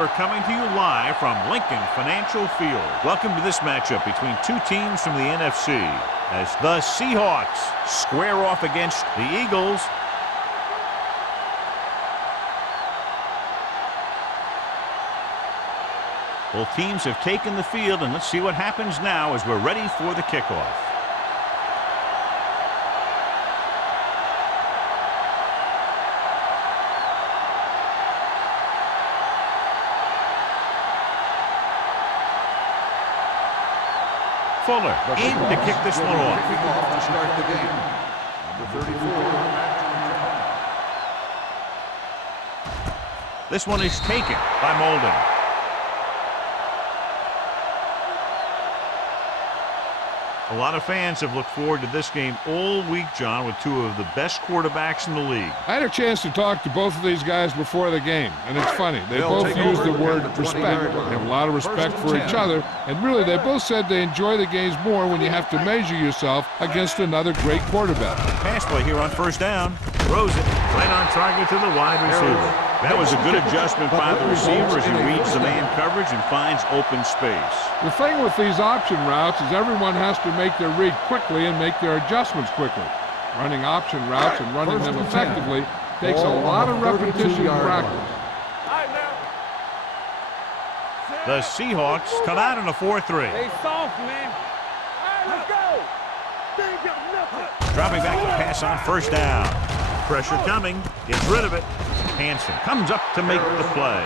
we're coming to you live from Lincoln Financial Field. Welcome to this matchup between two teams from the NFC as the Seahawks square off against the Eagles. Both teams have taken the field, and let's see what happens now as we're ready for the kickoff. Fuller in to kick this one off. To start the game. Number 34. This one is taken by Molden. A lot of fans have looked forward to this game all week, John, with two of the best quarterbacks in the league. I had a chance to talk to both of these guys before the game, and it's funny. They both use the word respect. They have a lot of respect for each other, and really they both said they enjoy the games more when you have to measure yourself against another great quarterback. Pass play here on first down. Throws it right on target to the wide receiver. That was a good adjustment by the receiver as he reads the man coverage and finds open space. The thing with these option routes is everyone has to make their read quickly and make their adjustments quickly. Running option routes and running them effectively takes a lot of repetition and practice. The Seahawks come out in a 4-3. Hey, soft, man. Let's go. Dropping back to pass on first down. Pressure coming. Gets rid of it. Hanson comes up to make the play.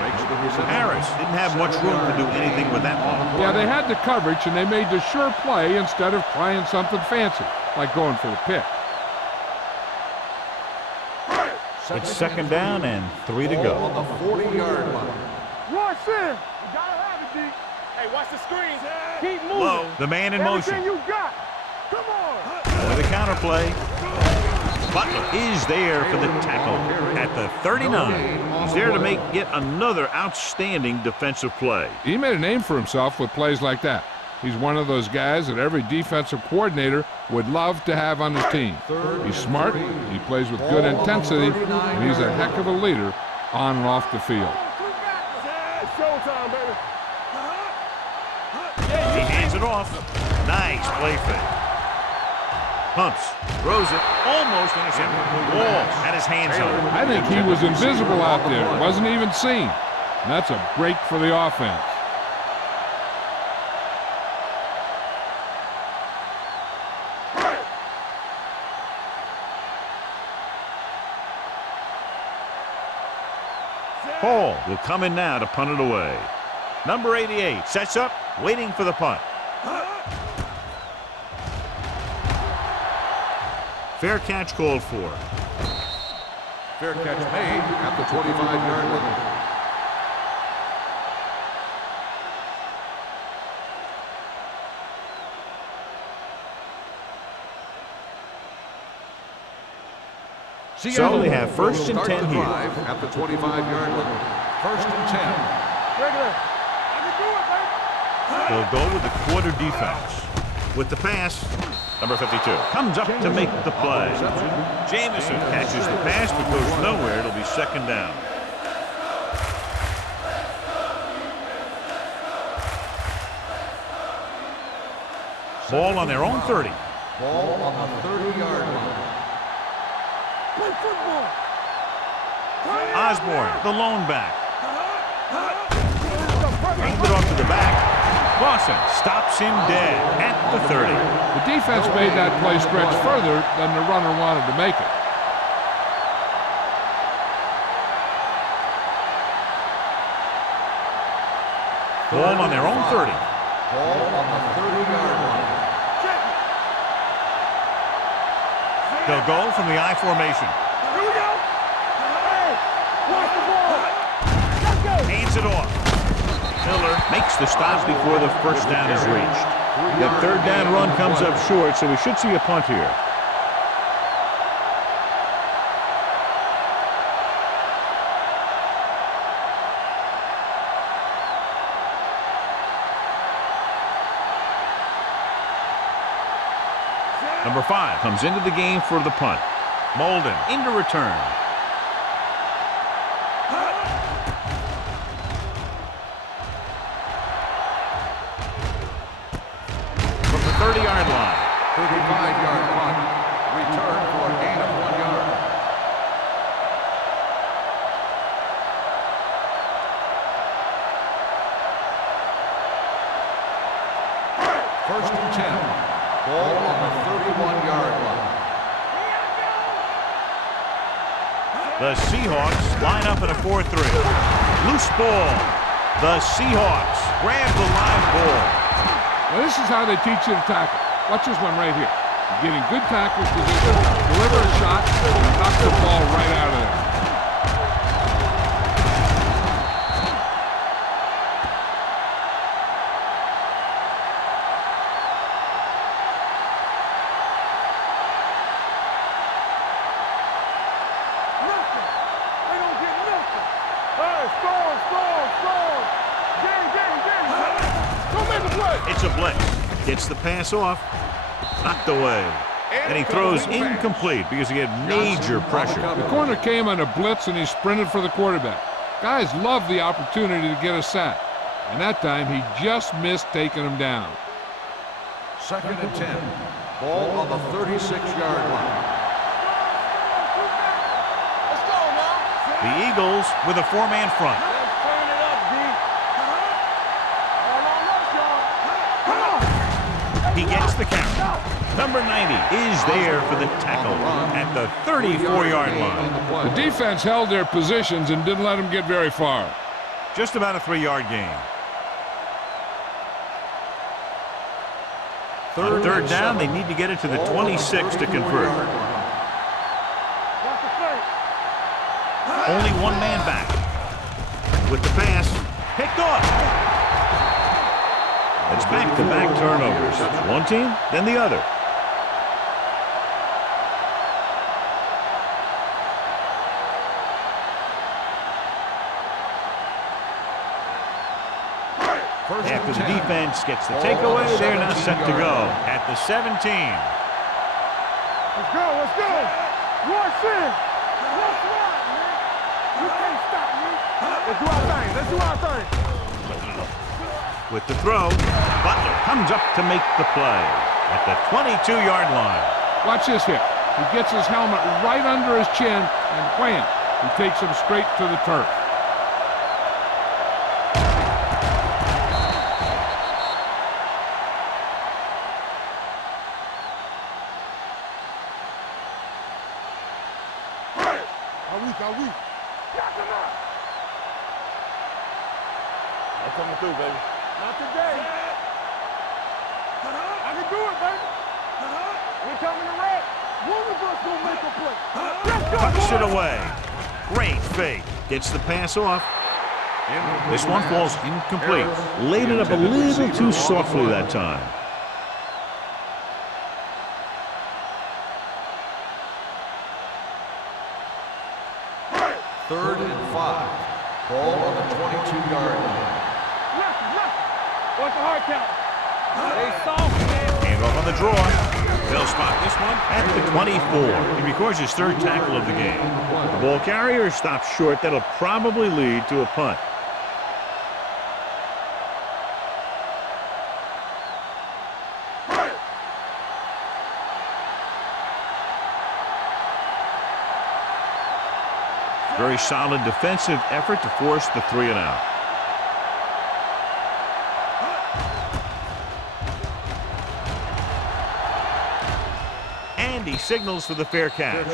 Harris didn't have much room to do anything with that one. Yeah, they had the coverage, and they made the sure play instead of trying something fancy, like going for the pick. It's second down and 3 to go. On the 40-yard line. Rush in. You gotta have it, D. Hey, watch the screen. Keep moving. Low, the man in motion. Everything you got. Come on. With a counter play. Butler is there for the tackle at the 39. He's there to make yet another outstanding defensive play. He made a name for himself with plays like that. He's one of those guys that every defensive coordinator would love to have on his team. He's smart, he plays with good intensity, and he's a heck of a leader on and off the field. Showtime, baby. He hands it off. Nice play fake. Pumps, throws it, almost intercepted. Wall had his hands on it. I think he was invisible out there, wasn't even seen. And that's a break for the offense. Hall will come in now to punt it away. Number 88 sets up, waiting for the punt. Fair catch called for. Fair catch made at the 25-yard line. So they have first and 10 here. At the 25-yard line. First and 10. Regular. I can do it, baby. They'll go with the quarter defense. With the pass, number 52 comes up to make the play. Jamison catches the pass but goes nowhere. It'll be second down. Ball on their own 30. Ball on the 30-yard line. Play football. Osborne, the lone back. Hangs it off to the back. Lawson stops him dead at the 30. The defense made that play stretch further than the runner wanted to make it. Ball on their own 30. Ball on the 30-yard line. They'll go from the I formation. Here we go. Hey, watch the ball. Let's go. Hands it off. Miller makes the stop before the first down is reached. The third down run comes up short, so we should see a punt here. Number 5 comes into the game for the punt. Molden into return. 30-yard line. 35-yard punt. Return for a gain of 1 yard. First and 10. Ball on the 31-yard line. The Seahawks line up in a 4-3. Loose ball. The Seahawks grab the live ball. Now this is how they teach you to tackle. Watch this one right here. You're getting good tackle position, deliver a shot, and knock the ball right out of there. It's a blitz. Gets the pass off. Knocked away. And he throws incomplete because he had major pressure. The corner came on a blitz and he sprinted for the quarterback. Guys love the opportunity to get a sack. And that time he just missed taking him down. Second and 10. Ball on the 36-yard line. Let's go now. The Eagles with a 4-man front. Let's turn it up, D. All on us, y'all. Come on. He gets the count. Number 90 is there for the tackle at the 34-yard line. The defense held their positions and didn't let them get very far. Just about a 3-yard gain. On third down, they need to get it to the 26 to convert. Only one man back. With the pass, picked off. It's back-to-back turnovers. It's one team, then the other. After the defense gets the takeaway, they're now set to go at the 17. Let's go, let's go. Rush in. Rush right, man. You can't stop me. Let's do our thing. Let's do our thing. With the throw, Butler comes up to make the play at the 22-yard line. Watch this here. He gets his helmet right under his chin and wham, he takes him straight to the turf. I'm coming through, baby. Not today. I can do it, baby. We're coming to red. One of us gonna make a play. Let's go, Tucks it boys. away. Great fake. Gets the pass off. This one falls incomplete. Laid it up a little too softly that time. Third and 5. Ball on the 22-yard line. What's the hard count? They soft, man. Hand off on the draw. They'll spot this one at the 24. He records his third tackle of the game. The ball carrier stops short. That'll probably lead to a punt. Very solid defensive effort to force the 3 and out. And he signals for the fair catch.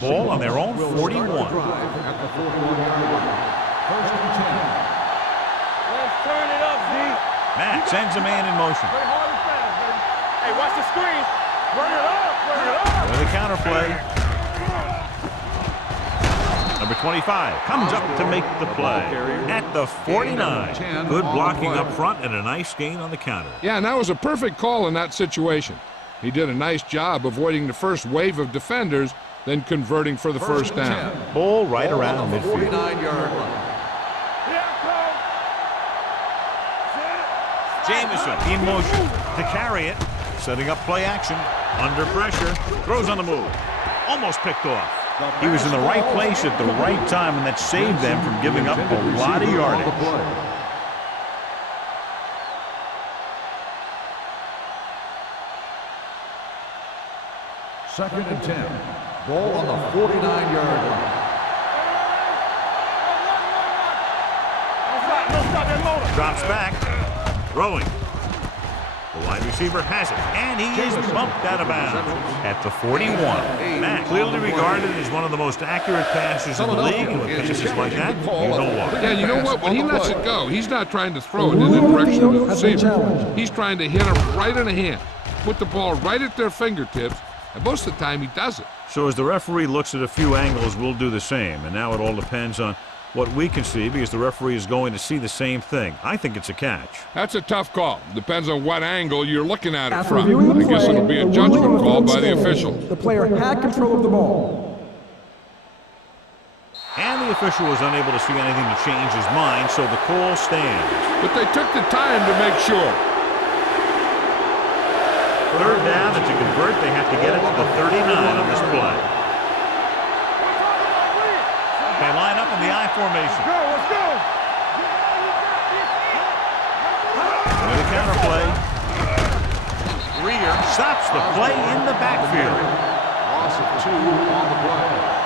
Ball on their own 41. First and 10. Let's turn it up, D. Matt sends a man in motion. Play hard and fast, baby. Hey, watch the screen. Bring it up, bring it up. With a counterplay. Number 25 comes up to make the play at the 49. Good blocking up front and a nice gain on the counter. Yeah, and that was a perfect call in that situation. He did a nice job avoiding the first wave of defenders, then converting for the first down. Ball right around the midfield. 49-yard line. Jamison in motion to carry it. Setting up play action. Under pressure. Throws on the move. Almost picked off. He was in the right place at the right time, and that saved them from giving up a lot of yardage. Second and 10. Ball on the 49-yard line. Drops back. Throwing. The wide receiver has it, and he is bumped out of bounds at the 41. Matt, clearly regarded as one of the most accurate passers in the league, and with passes like that, you know what. Yeah, you know what? When he lets it go, he's not trying to throw it in the direction of the receiver. He's trying to hit him right in the hand, put the ball right at their fingertips, and most of the time he does it. So as the referee looks at a few angles, we'll do the same, and now it all depends on what we can see, because the referee is going to see the same thing. I think it's a catch. That's a tough call. Depends on what angle you're looking at it from. I guess it'll be a judgment call by the official. The player had control of the ball. And the official was unable to see anything to change his mind, so the call stands. But they took the time to make sure. Third down, and to convert, they have to get it to the 39 on this play. They line up in the I formation. Let's go. With a counter play. Rear stops the play in the backfield. Loss of 2 on the play.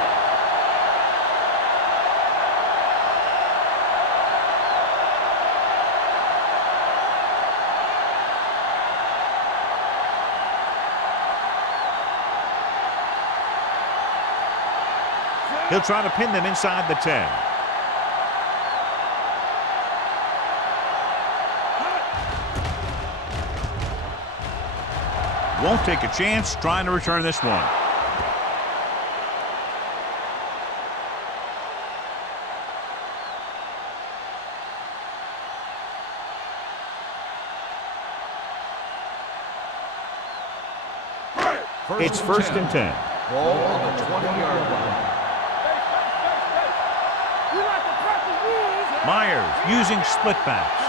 He'll try to pin them inside the 10. Won't take a chance trying to return this one. It's first and 10. Ball on the 20-yard line. Myers using split backs.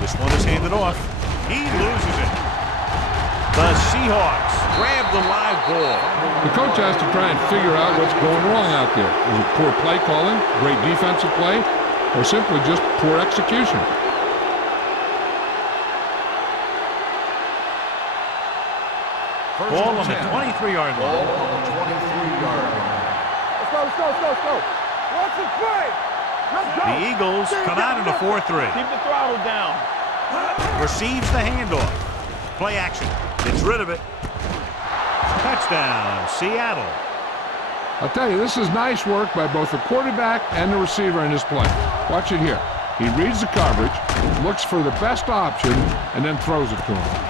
This one is handed off. He loses it. The Seahawks grab the live ball. The coach has to try and figure out what's going wrong out there. Is it poor play calling, great defensive play, or simply just poor execution? Ball on the 23-yard line. Ball on the 23-yard line. Let's go. Watch the play. Let's go. The Eagles come out in a 4-3. Keep the throttle down. Receives the handoff. Play action. Gets rid of it. Touchdown, Seattle. I'll tell you, this is nice work by both the quarterback and the receiver in this play. Watch it here. He reads the coverage, looks for the best option, and then throws it to him.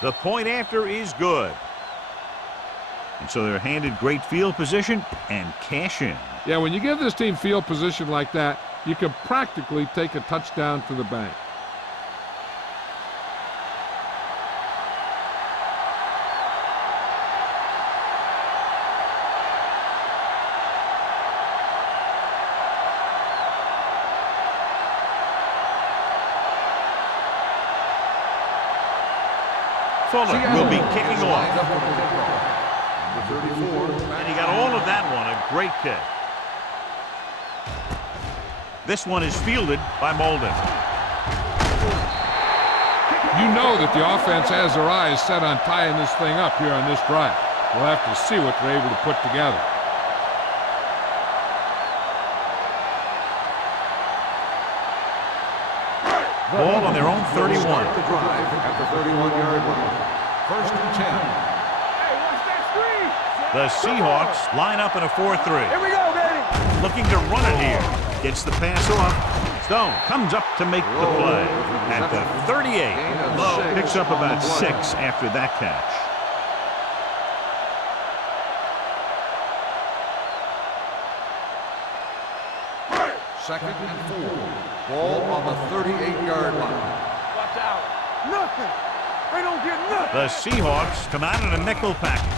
The point after is good. And so they're handed great field position and cash in. Yeah, when you give this team field position like that, you can practically take a touchdown to the bank. Fuller will be kicking off. Number 34. And he got all of that one. A great kick. This one is fielded by Molden. You know that the offense has their eyes set on tying this thing up here on this drive. We'll have to see what they're able to put together. Ball on their own 31. Start the drive at the 31-yard line. First and 10. Hey, watch that screen. The Seahawks line up in a 4-3. Here we go, baby. Looking to run it here. Gets the pass off. Stone comes up to make the play at the 38. Lowe picks up about 6 after that catch. Second and 4. Ball on the 38-yard line. Watch out. Nothing. They don't get nothing. The Seahawks come out in a nickel package.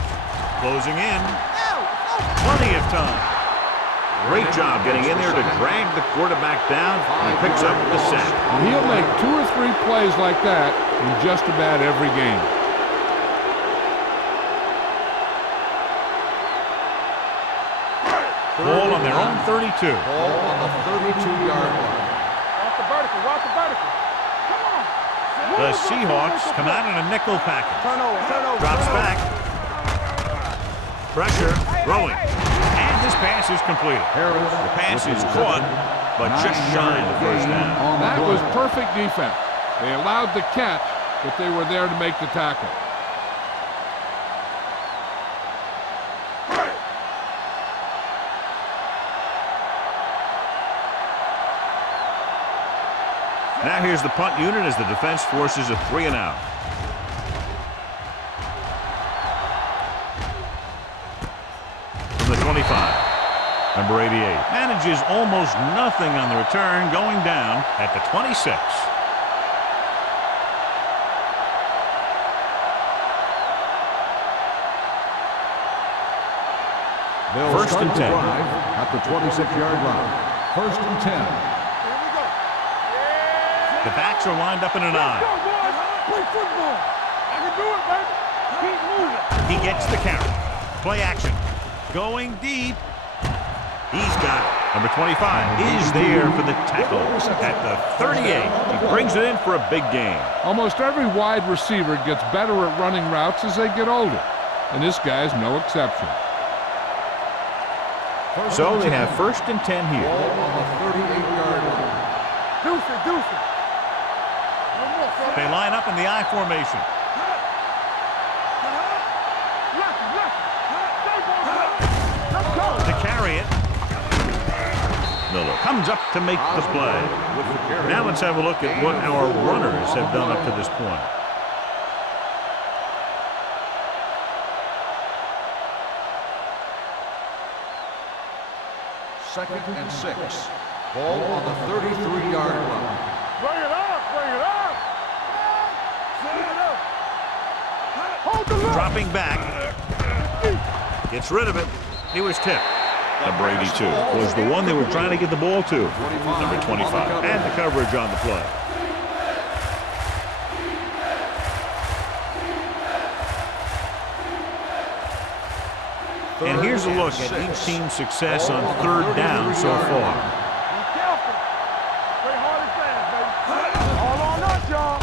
Closing in. Plenty of time. Great job getting in there to drag the quarterback down. He picks up the sack. And he'll make 2 or 3 plays like that in just about every game. Ball on their own 32. Ball on the 32-yard line. Watch the vertical. Watch the vertical. Come on. The Seahawks come out in a nickel package. Turn over. Turn over. Drops turn over. back. Pressure. Throwing. And his pass is completed. The pass is caught, but just shy of the first down. That was perfect defense. They allowed the catch, but they were there to make the tackle. Now here's the punt unit as the defense forces a 3 and out. From the 25. Number 88 manages almost nothing on the return, going down at the 26. First and 10 at the 26-yard line. First and 10. Here we go. The backs are lined up in an Go, eye. boys. Play football. I can do it, baby. Keep moving. He gets the carry. Play action. Going deep. He's got it. Number 25 is there for the tackle at the 38. He brings it in for a big gain. Almost every wide receiver gets better at running routes as they get older, and this guy's no exception. So they have first and 10 here. Ball on the 38-yard line. Deuce it, deuce it. One more, son. They line up in the I formation. Lock it, lock it. Stay, boys. Let's go. To carry it. Miller comes up to make the play. Now let's have a look at what our runners have done up to this point. Second and 6. Ball on the 33-yard line. Bring it up, bring it up. Set it up. Hold the look. Dropping back. Gets rid of it. He was tipped. Number 82 was the one they were trying to get the ball to. Number 25 and the coverage on the play. And here's a look at each team's success on third down so far. Be careful. Play hard and fast, baby. All on us, y'all.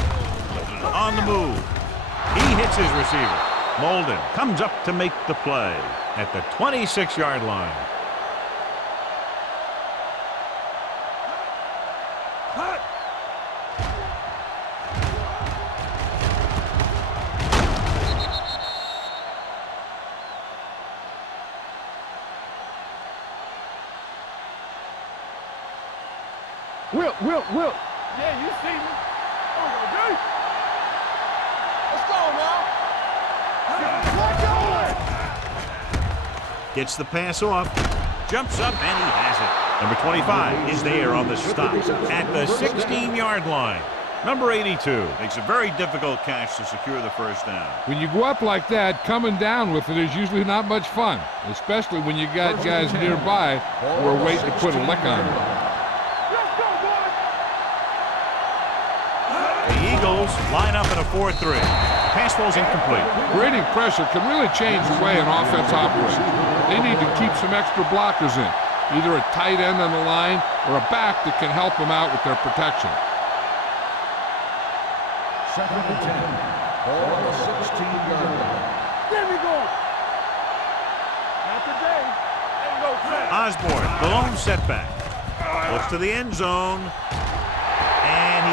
On the move. He hits his receiver. Molden comes up to make the play at the 26-yard line. Wilt. Yeah, you see me. Come on, Jay. Let's go, now. Gets the pass off. Jumps up, and he has it. Number 25 is there on the stop at the 16-yard line. Number 82 makes a very difficult catch to secure the first down. When you go up like that, coming down with it is usually not much fun, especially when you got guys nearby who are waiting to put a lick on you. Let's go, boys. The Eagles line up in a 4-3. Pass ball's incomplete. Creating pressure can really change the way an offense operates. They need to keep some extra blockers in, either a tight end on the line or a back that can help them out with their protection. Second and 10. Ball on the 16-yard line. There we go. Not today. Ain't no threat. Osborne, the lone setback. Looks to the end zone. And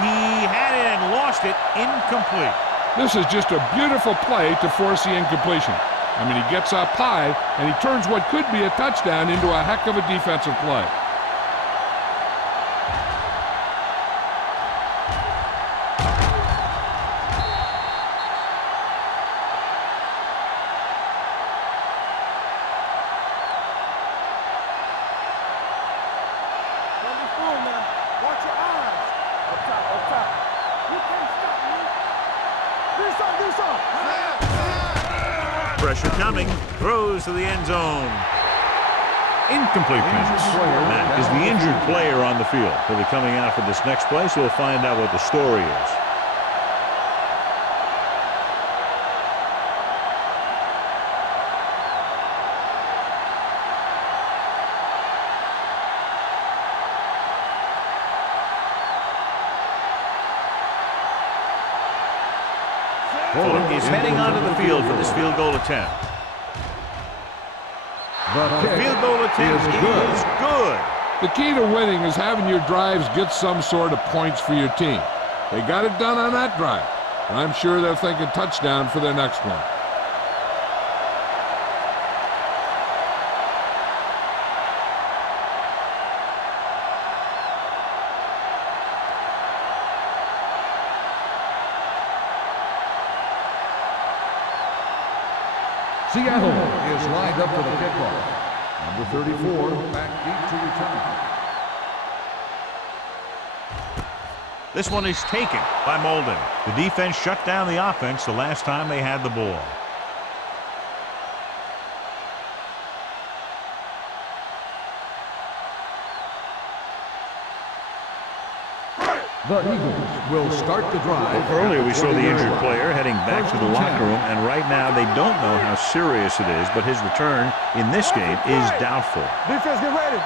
he had it and lost it. Incomplete. This is just a beautiful play to force the incompletion. I mean, he gets up high, and he turns what could be a touchdown into a heck of a defensive play. Pressure coming, throws to the end zone. Incomplete pass. Matt is the injured player on the field. He'll be coming out for this next play, so we'll find out what the story is. Fuller is heading onto the field for this field goal attempt. The field goal attempt is good. The key to winning is having your drives get some sort of points for your team. They got it done on that drive, and I'm sure they're thinking touchdown for their next one. Seattle is lined up for the kickoff. Number 34, back deep to return. This one is taken by Molden. The defense shut down the offense the last time they had the ball. The Eagles will start the drive. Earlier we saw the injured player heading back to the locker room, and right now they don't know how serious it is, but his return in this game is doubtful. Defense, get ready.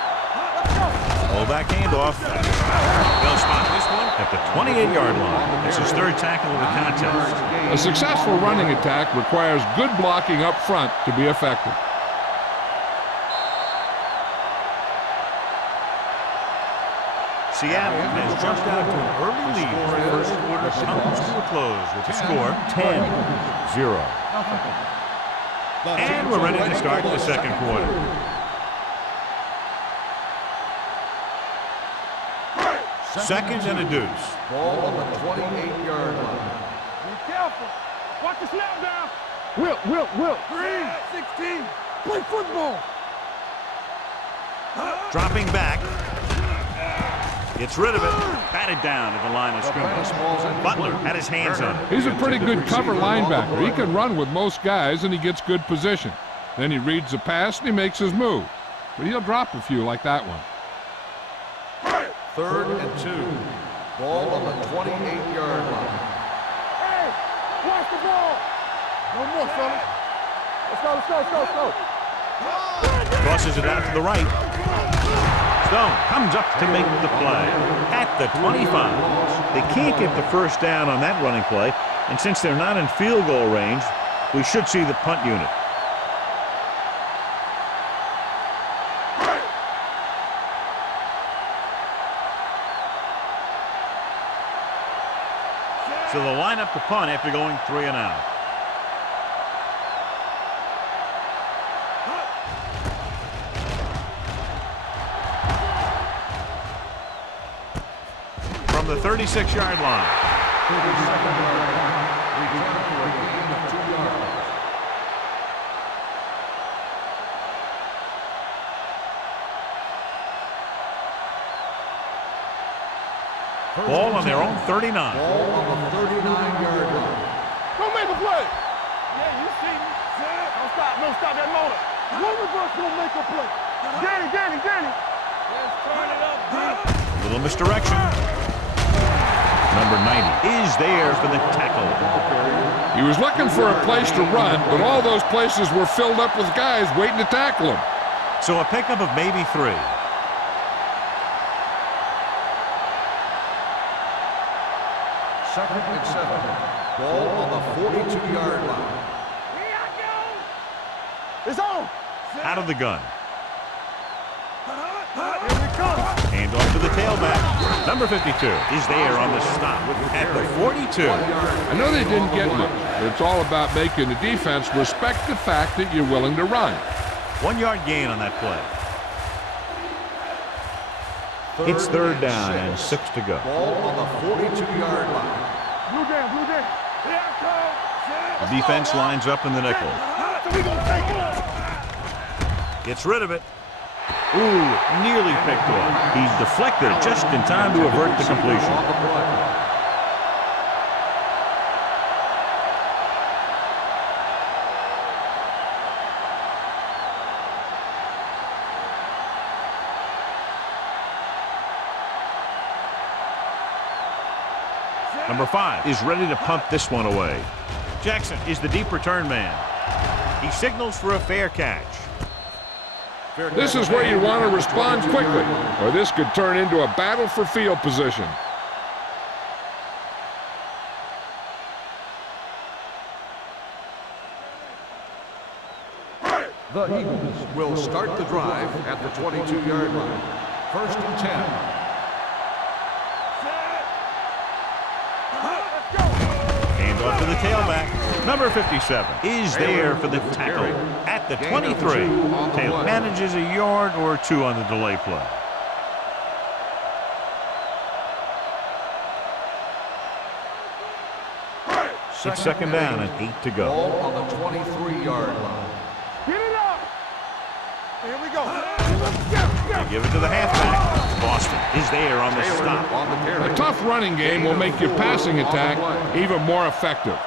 Hold back handoff. They'll spot this one at the 28-yard line. It's his third tackle of the contest. A successful running attack requires good blocking up front to be effective. Seattle has jumped out to an early lead. The first quarter comes to a close with the score 10-0. And we're ready to start the second quarter. Seconds and a deuce. Ball on the 28-yard line. Be careful. Watch the snap down. Will. 3, 16. Play football. Dropping back. Gets rid of it. Batted down at the line of scrimmage. Butler had his hands on it. He's a pretty good cover linebacker. He can run with most guys, and he gets good position. Then he reads the pass, and he makes his move. But he'll drop a few like that one. 3rd and 2. Ball on the 28-yard line. Hey, watch the ball. No more, fellas. Let's go. Crosses it out to the right. Stone comes up to make the play at the 25. They can't get the first down on that running play, and since they're not in field goal range, we should see the punt unit. So they'll line up the punt after going 3 and out. From the 36-yard line. 32nd-yard line. Return for a gain of 2 yards. Ball on their own 39. Ball on the 39-yard line. Don't make a play. Yeah, you see me. Don't stop that motor. One of us gonna make a play. Danny. Let's turn it up, deep. Little misdirection. Number 90 is there for the tackle. He was looking for a place to run, but all those places were filled up with guys waiting to tackle him. So a pickup of maybe 3. Second and 7. Ball on the 42-yard line. Here I go. It's on. Out of the gun. Here we come. Hand off to the tailback. Number 52 is there on the stop at the 42. I know they didn't get much, but it's all about making the defense respect the fact that you're willing to run. 1 yard gain on that play. It's third down and 6 to go. Ball on the 42-yard line. Blue jam, blue jam. Here I come. The defense lines up in the nickel. So we gonna take it. Gets rid of it. Ooh, nearly picked off. He's deflected just in time to avert the completion. On the play. Number 5 is ready to punt this one away. Jackson is the deep return man. He signals for a fair catch. This is where you want to respond quickly, or this could turn into a battle for field position. The Eagles will start the drive at the 22-yard line. First and 10. Hand off to the tailback. Number 57 is there for the tackle at the 23. Taylor manages a yard or 2 on the delay play. It's second down and 8 to go. Ball on the 23-yard line. Get it up. Here we go. They give it to the halfback. Boston is there on the stop. On the carry. A tough running game will make your passing attack even more effective.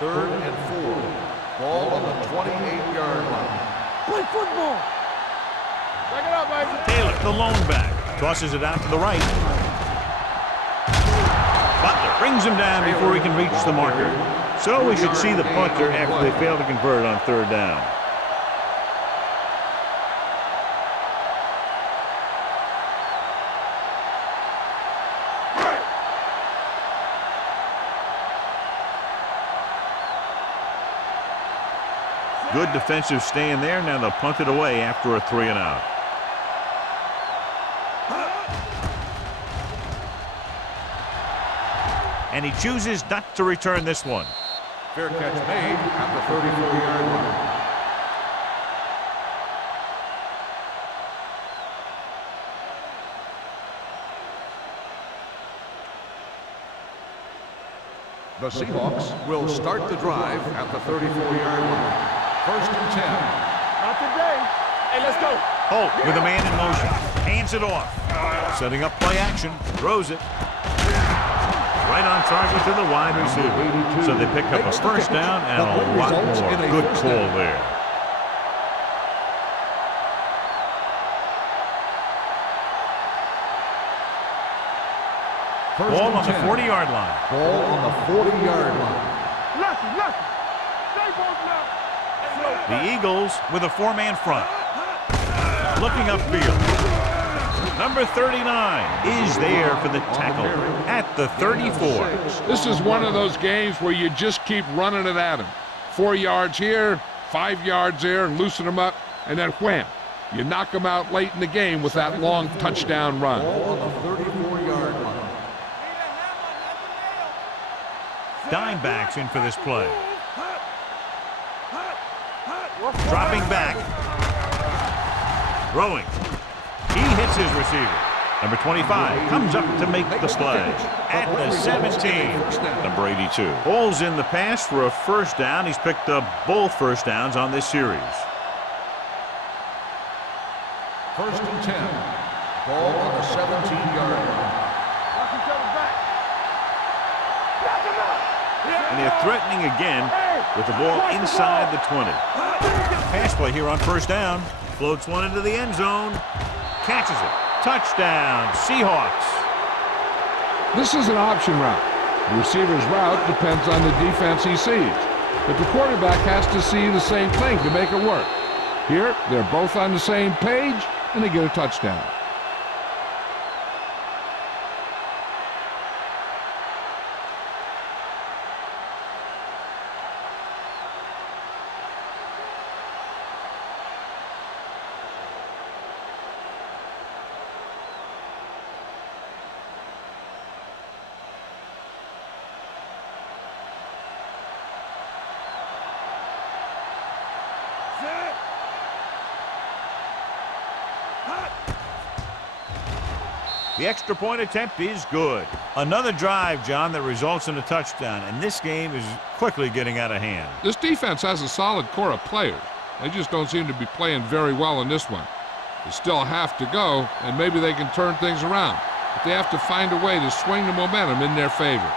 Third and 4. Ball on the 28-yard line. Play football. Back it up, baby. Taylor, the lone back, tosses it out to the right. Butler brings him down before he can reach the marker. So we should see the punter after they fail to convert on third down. Good defensive stand there. Now they'll punt it away after a 3 and out. And he chooses not to return this one. Fair catch made at the 34-yard line. The Seahawks will start the drive at the 34-yard line. First and 10. Not today. Hey, let's go. Holt with a man in motion. Hands it off. Setting up play action. Throws it. Right on target to the wide receiver. So they pick up a first down and a lot more. Good call there. Ball on the 40-yard line. Ball on the 40-yard line. Lucky. Stay both now. The Eagles with a 4-man front. Looking upfield. Number 39 is there for the tackle at the 34. This is one of those games where you just keep running it at them. 4 yards here, 5 yards there, and loosen them up, and then wham. You knock them out late in the game with that long touchdown run. Ball on the 34-yard line. Dime backs in for this play. Dropping back. Throwing. He hits his receiver. Number 25 comes up to make the play at the 17. Number 82 pulls in the pass for a first down. He's picked up both first downs on this series. First and 10. Ball on the 17-yard line. Watch each other back. Back him up. And they're threatening again with the ball inside the 20. Pass play here on first down. Floats one into the end zone. Catches it. Touchdown, Seahawks. This is an option route. The receiver's route depends on the defense he sees. But the quarterback has to see the same thing to make it work. Here, they're both on the same page, and they get a touchdown. The extra point attempt is good. Another drive, John, that results in a touchdown, and this game is quickly getting out of hand. This defense has a solid core of players. They just don't seem to be playing very well in this one. They still have to go, and maybe they can turn things around. But they have to find a way to swing the momentum in their favor.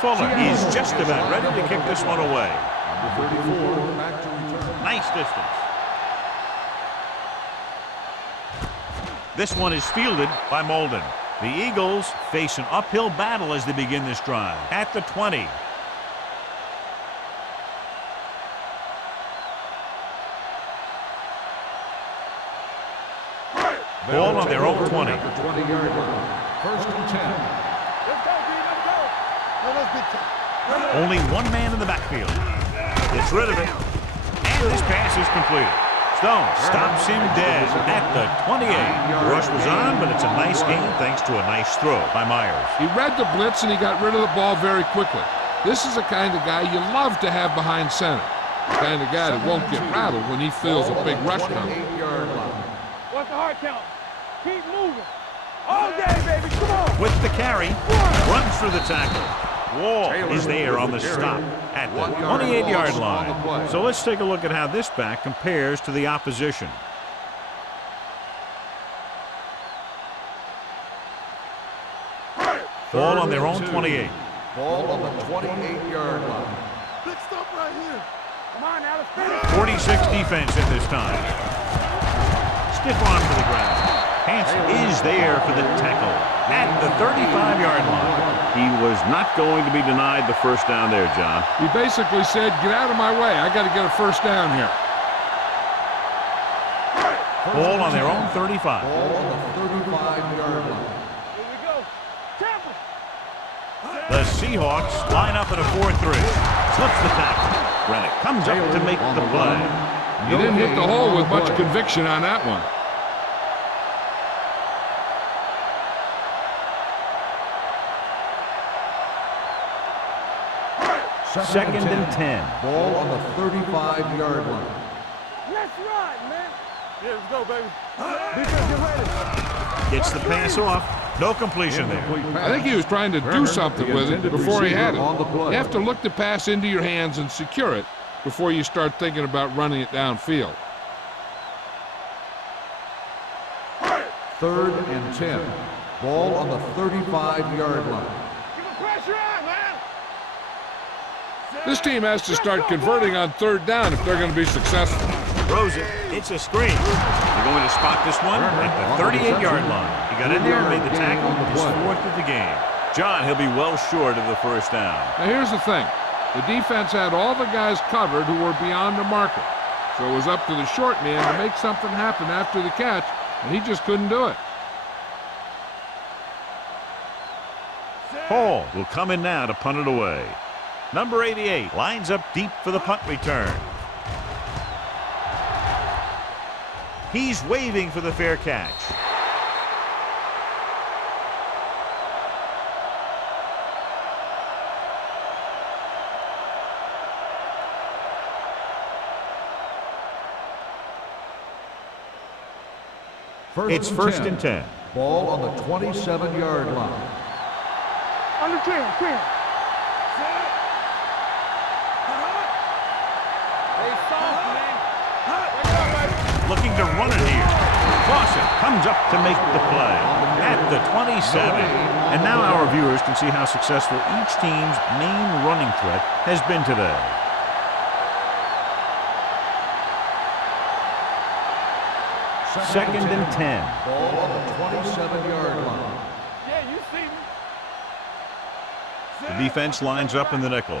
Fuller is just about ready to kick this one away. Number 34, back to return. Nice distance. This one is fielded by Molden. The Eagles face an uphill battle as they begin this drive. At the 20. Ball on their own 20. At the 20-yard line. First and 10. Let's go, B, let's go. No, let's get to. Only one man in the backfield. Gets rid of it. And this pass is completed. Stone stops him dead at the 28. The rush was on, but it's a nice gain thanks to a nice throw by Myers. He read the blitz and he got rid of the ball very quickly. This is the kind of guy you love to have behind center. The kind of guy that won't get rattled when he feels a big rush coming. What's the hard count? Keep moving. All day, baby, come on. With the carry, runs through the tackle. Wall is there on the stop at the 28-yard line. So let's take a look at how this back compares to the opposition. Ball on their own 28. Ball on the 28-yard line. Big stop right here. Come on now, let's finish. 46 defense at this time. Stiff arm to the ground. Hanson is there for the tackle at the 35-yard line. He was not going to be denied the first down there, John. He basically said, get out of my way. I got to get a first down here. Ball on their own 35. Ball on the 35-yard line. Here we go. Tampa. The Seahawks line up in a 4-3. Slips the tackle. Rennick comes up to make the play. He didn't hit the hole with much conviction on that one. Second and 10. Ball on the 35-yard line. Let's ride, man. Yeah, let's go, baby. Defense, get ready. Gets the pass off. No completion there. I think he was trying to do something with it before he had it. You have to look the pass into your hands and secure it before you start thinking about running it downfield. Third and 10. Ball on the 35-yard line. Give the pressure on, man. This team has to start converting on third down if they're going to be successful. Throws it. It's a screen. They're going to spot this one at the 38-yard line. He got in there and made the tackle. His fourth of the game. John, he'll be well short of the first down. Now here's the thing. The defense had all the guys covered who were beyond the marker. So it was up to the short man to make something happen after the catch, and he just couldn't do it. Hall will come in now to punt it away. Number 88 lines up deep for the punt return. He's waving for the fair catch. It's first and 10. Ball on the 27-yard line. Under 10. Looking to run it here. Clausen comes up to make the play at the 27. And now our viewers can see how successful each team's main running threat has been today. Second and 10. Ball on the 27-yard line. Yeah, you see me. The defense lines up in the nickel.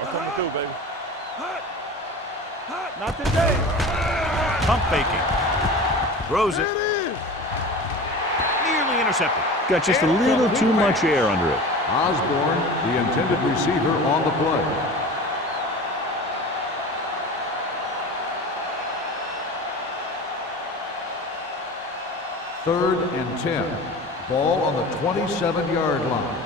I'm coming through, baby. Not today. Pump faking. Throws it. Nearly intercepted. Got just a little too much air under it. Osborne, the intended receiver, on the play. Third and 10. Ball on the 27-yard line.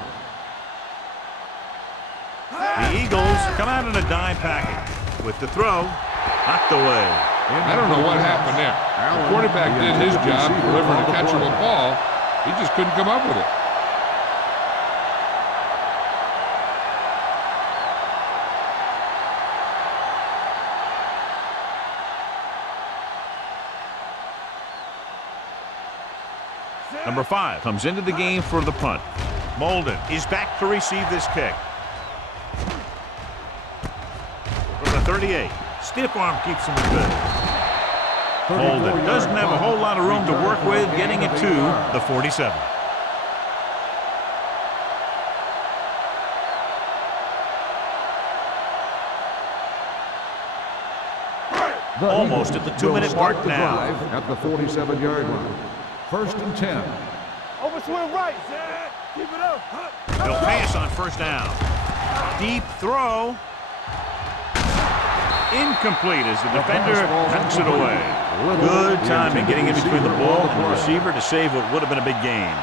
The Eagles come out in a dime package. With the throw, knocked away. I don't know what happened there. The quarterback did his job delivering a catchable ball. He just couldn't come up with it. Number 5 comes into the game for the punt. Molden is back to receive this kick. From the 38, stiff arm keeps him in good. Molden doesn't have a whole lot of room to work with, getting it to the 47. Almost at the 2-minute mark now. At the 47-yard line. 1st and 10. Over swing right. Keep it up. They'll pass on first down. Deep throw. Incomplete as the defender knocks it away. Good timing getting in between the ball and the receiver to save what would have been a big gain.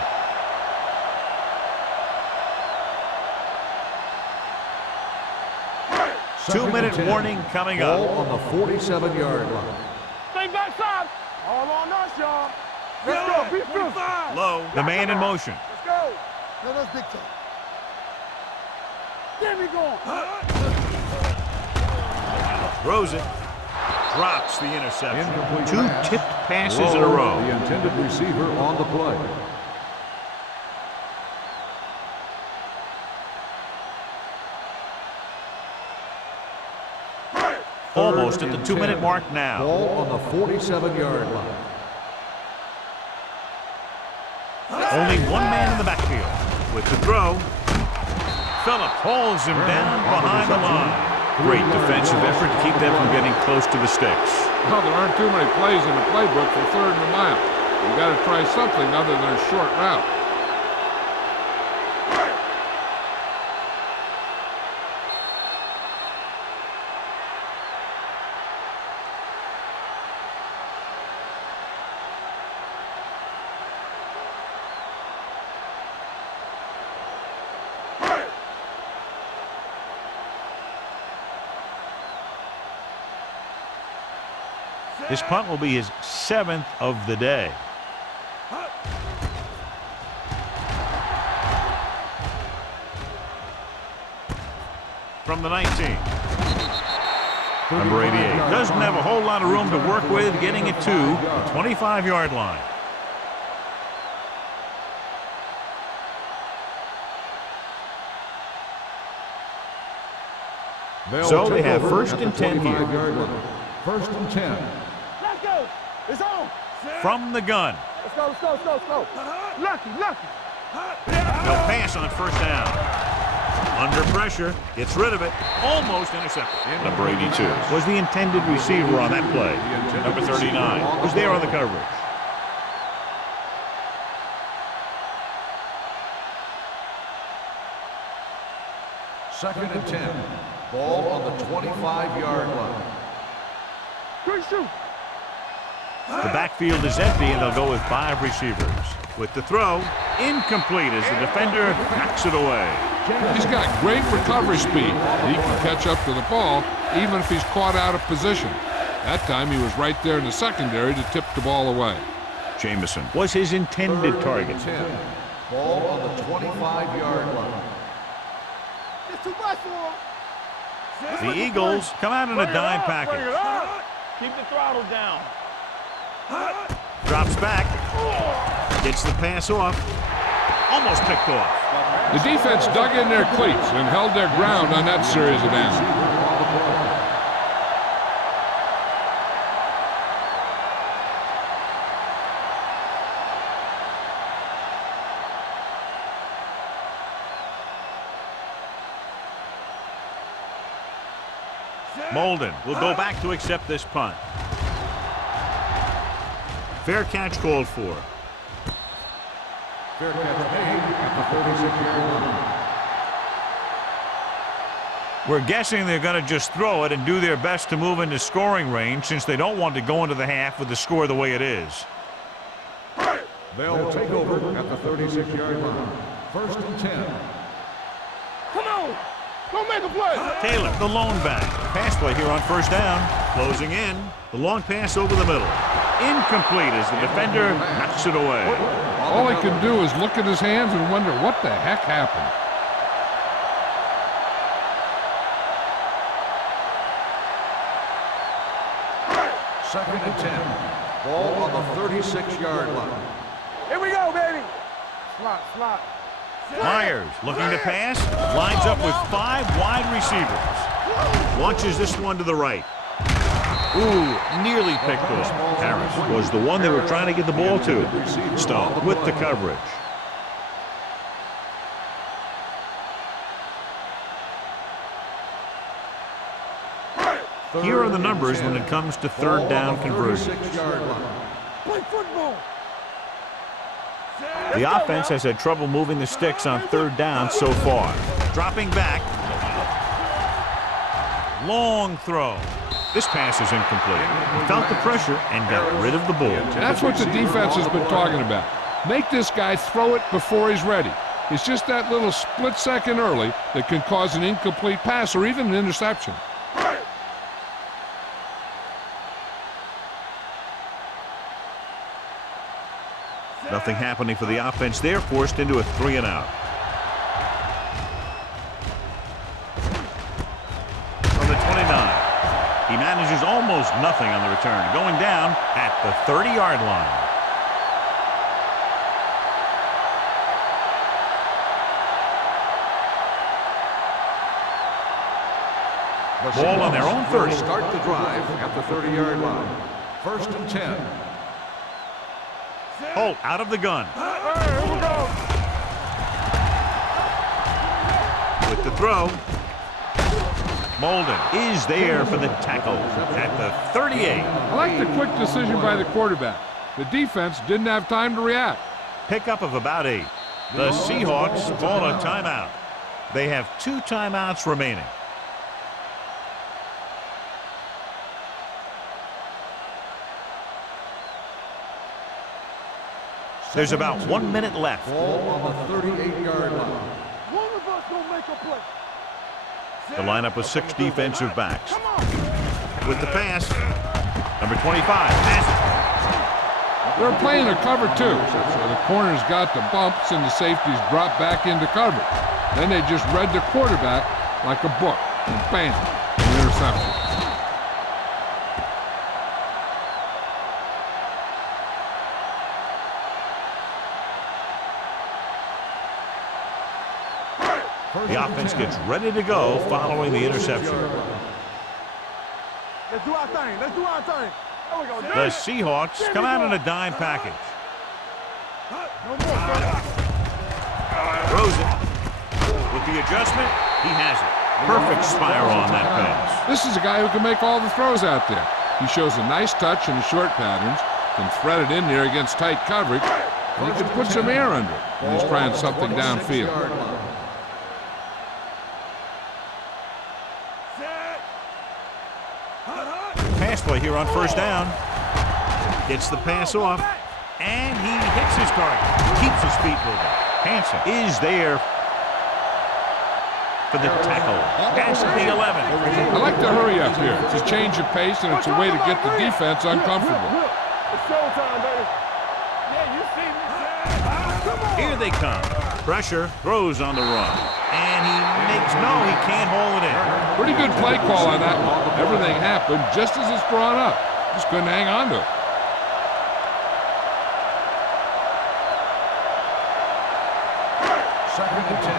Two-minute warning coming up. Ball on the 47-yard line. Stay backside. All on us, y'all. Let's go. Be fierce. Low, the man in motion. Let's go. No, that's big time. Get me going. Throws it. Drops the interception. Incomplete 2 pass. tipped passes in a row. The intended receiver on the play. Almost at the 2-minute mark now. Ball on the 47-yard line. Only one man in the backfield. With the throw, Phillips pulls him down behind the line. Great defensive effort to keep them from getting close to the sticks. Well, there aren't too many plays in the playbook for 3rd and a mile. You got to try something other than a short route. This punt will be his 7th of the day. From the 19. Number 88 doesn't have a whole lot of room to work with, getting it to the 25-yard line. So they have 1st and 10 here. 1st and 10. Let's go. It's on. From the gun. Let's go, let's go, let's go, let's go. Lucky, lucky. They'll pass on first down. Under pressure, gets rid of it, almost intercepted. Number 82 was the intended receiver on that play. Number 39 was there on the coverage. Second and 10. Ball on the 25-yard line. Good shoot. The backfield is empty, and they'll go with 5 receivers. With the throw, incomplete as the defender knocks it away. He's got great recovery speed. He can catch up to the ball even if he's caught out of position. That time he was right there in the secondary to tip the ball away. Jamison was his intended target. 10. Ball on the 25-yard line. It's too much for him. The Eagles come out in a dime Bring package. it up. Keep the throttle down. Drops back. Gets the pass off. Almost picked off. The defense dug in their cleats and held their ground on that series of downs. Molden will go back to accept this punt. Fair catch called for. Fair catch made at the 46-yard line. We're guessing they're going to just throw it and do their best to move into scoring range since they don't want to go into the half with the score the way it is. They'll take over at the 36-yard line. 1st and 10. Come on. Go make a play. Taylor, the lone back. Pass play here on first down. Closing in. The long pass over the middle. Incomplete as the defender knocks it away. All he can do is look at his hands and wonder what the heck happened. Second and 10. Ball on the 36-yard line. Here we go, baby. Slot. Myers looking to pass. Lines up with 5 wide receivers. Launches this one to the right. Ooh, nearly picked off. Harris was the one they were trying to get the ball to. Stone with the coverage. Here are the numbers when it comes to third down conversions. Play football. The offense has had trouble moving the sticks on third down so far. Dropping back. Long throw. This pass is incomplete. He felt the pressure and got rid of the ball. That's what the defense has been talking about. Make this guy throw it before he's ready. It's just that little split second early that can cause an incomplete pass or even an interception. Nothing happening for the offense there, forced into a 3-and-out. From the 29, he manages almost nothing on the return, going down at the 30-yard line. Ball on their own 30. Start the drive at the 30-yard line. First and 10. Holt out of the gun. Here we go. With the throw. Molden is there for the tackle at the 38. I like the quick decision by the quarterback. The defense didn't have time to react. Pickup of about 8. The Seahawks call a timeout. They have 2 timeouts remaining. There's about 1 minute left. Ball on the 38-yard line. One of us gonna make a play. The lineup of 6 defensive backs. With the pass, number 25. Pass. They're playing a cover 2, so the corners got the bumps and the safeties dropped back into cover. Then they just read the quarterback like a book, and bam, an interception. The offense gets ready to go following the interception. Let's do our thing. There we go. The Seahawks come out in a dime package. No more. Throws it. With the adjustment, he has it. Perfect spiral on that pass. This is a guy who can make all the throws out there. He shows a nice touch in the short patterns, can thread it in there against tight coverage, and he can put some air under it when he's trying something downfield. Pass play here on first down. Gets the pass off, and he hits his target. Keeps his feet moving. Hansen is there for the tackle. Pass at the 11. I like the hurry up here. It's a change of pace, and it's a way to get the defense uncomfortable. It's showtime, baby. Yeah, you see me. Come on. Here they come. Pressure, throws on the run. And he can't hold it in. Pretty good play call on that one. Everything happened just as it's drawn up. Just couldn't hang on to it. Second and 10.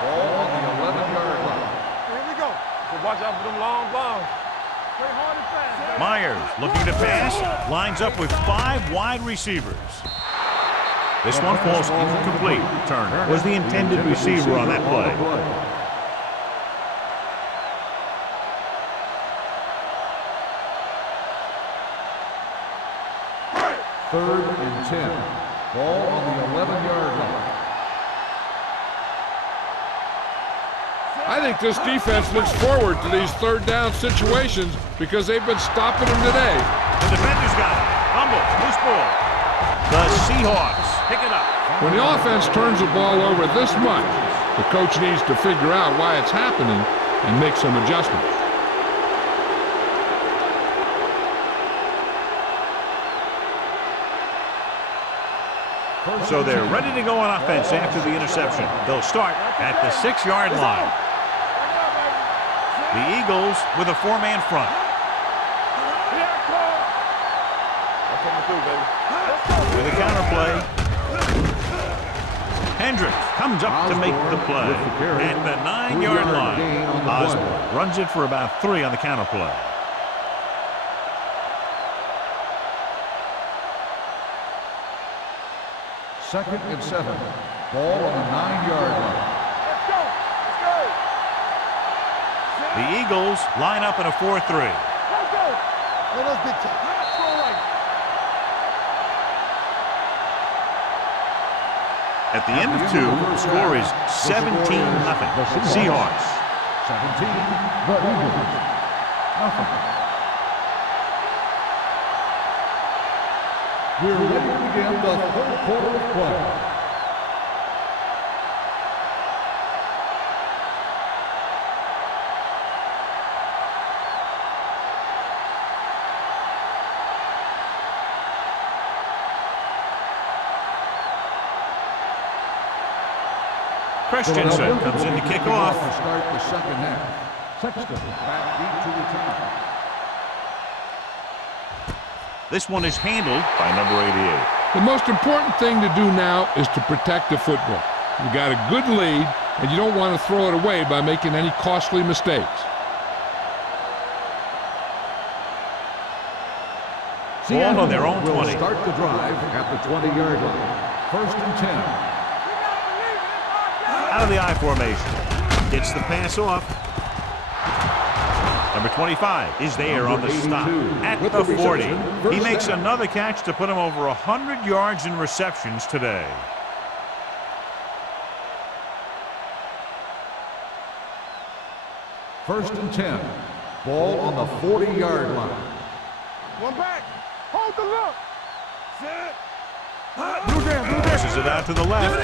Ball on the 11-yard line. Here we go. So watch out for them long balls. Play hard and fast. Myers looking to pass. Lines up with 5 wide receivers. This one falls incomplete. Turner was the intended receiver on that play. Third and 10. Ball on the 11-yard line. I think this defense looks forward to these third down situations because they've been stopping them today. The defender's got it. Fumble. Loose ball. The Seahawks pick it up. When the offense turns the ball over this much, The coach needs to figure out why it's happening and make some adjustments. So they're ready to go on offense after the interception. They'll start at the 6-yard line. The Eagles with a 4-man front. With a counter play. Hendricks comes up to make the play. At the 9-yard line, Osborne runs it for about 3 on the counter play. Second and 7. Ball on the 9-yard line. Let's go. Let's go. The Eagles line up in a 4-3. Let's go. Let us get to At the end of 2, the score is 17-0. Seahawks. 17, the Eagles. Nothing. We're ready to begin the third quarter of play. Christensen comes in to kick off. Start the second half. Sexton back deep to return. This one is handled by number 88. The most important thing to do now is to protect the football. You got a good lead, and you don't want to throw it away by making any costly mistakes. Ball on their own 20. Start the drive at the 20-yard line. First and 10. Out of the I formation. Gets the pass off. Number 25 is there on the stop at the 40. He makes another catch to put him over 100 yards in receptions today. First and 10. Ball on the 40-yard line. one back. Hold the look. Passes it out to the left.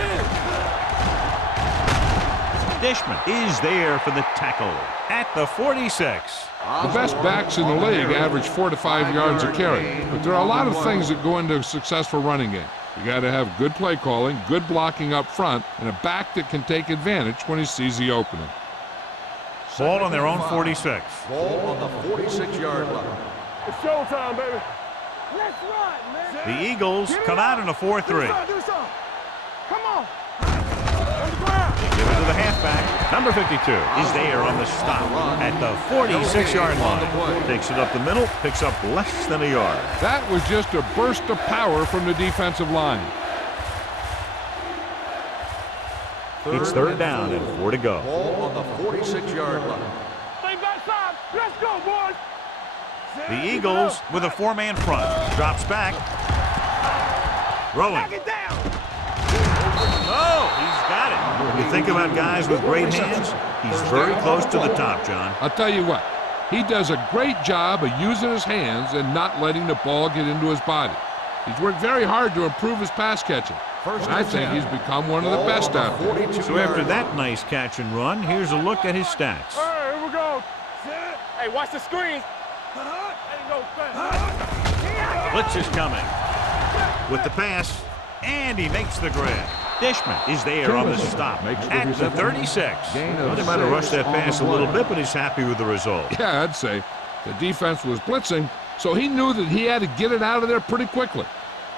Dishman is there for the tackle at the 46. The best backs in the league average 4 to 5 yards a carry, but there are a lot of things that go into a successful running game. You got to have good play calling, good blocking up front, and a back that can take advantage when he sees the opening. Ball on their own 46. Ball on the 46-yard line. It's showtime, baby. Let's run, man. The Eagles come out in a 4-3. Do something. Come on. On the ground. Give it to the halfback. Number 52 is there on the stop at the 46-yard line. Takes it up the middle, picks up less than a yard. That was just a burst of power from the defensive line. It's third down and 4 to go. Ball on the 46-yard line. Stay backside. Let's go, boys. The Eagles with a 4-man front. Drops back. Throwing. Back it down. Oh, he's got it. When you think about guys with great hands, he's very close to the top, John. I'll tell you what, he does a great job of using his hands and not letting the ball get into his body. He's worked very hard to improve his pass catching. And I think he's become one of the best out there. So after that nice catch and run, here's a look at his stats. All right, here we go. Hey, watch the screen. Blitz is coming. With the pass, and he makes the grab. Dishman is there on the stop at the 36. Well, they might have rushed that pass a little bit, but he's happy with the result. Yeah, I'd say. The defense was blitzing, so he knew that he had to get it out of there pretty quickly.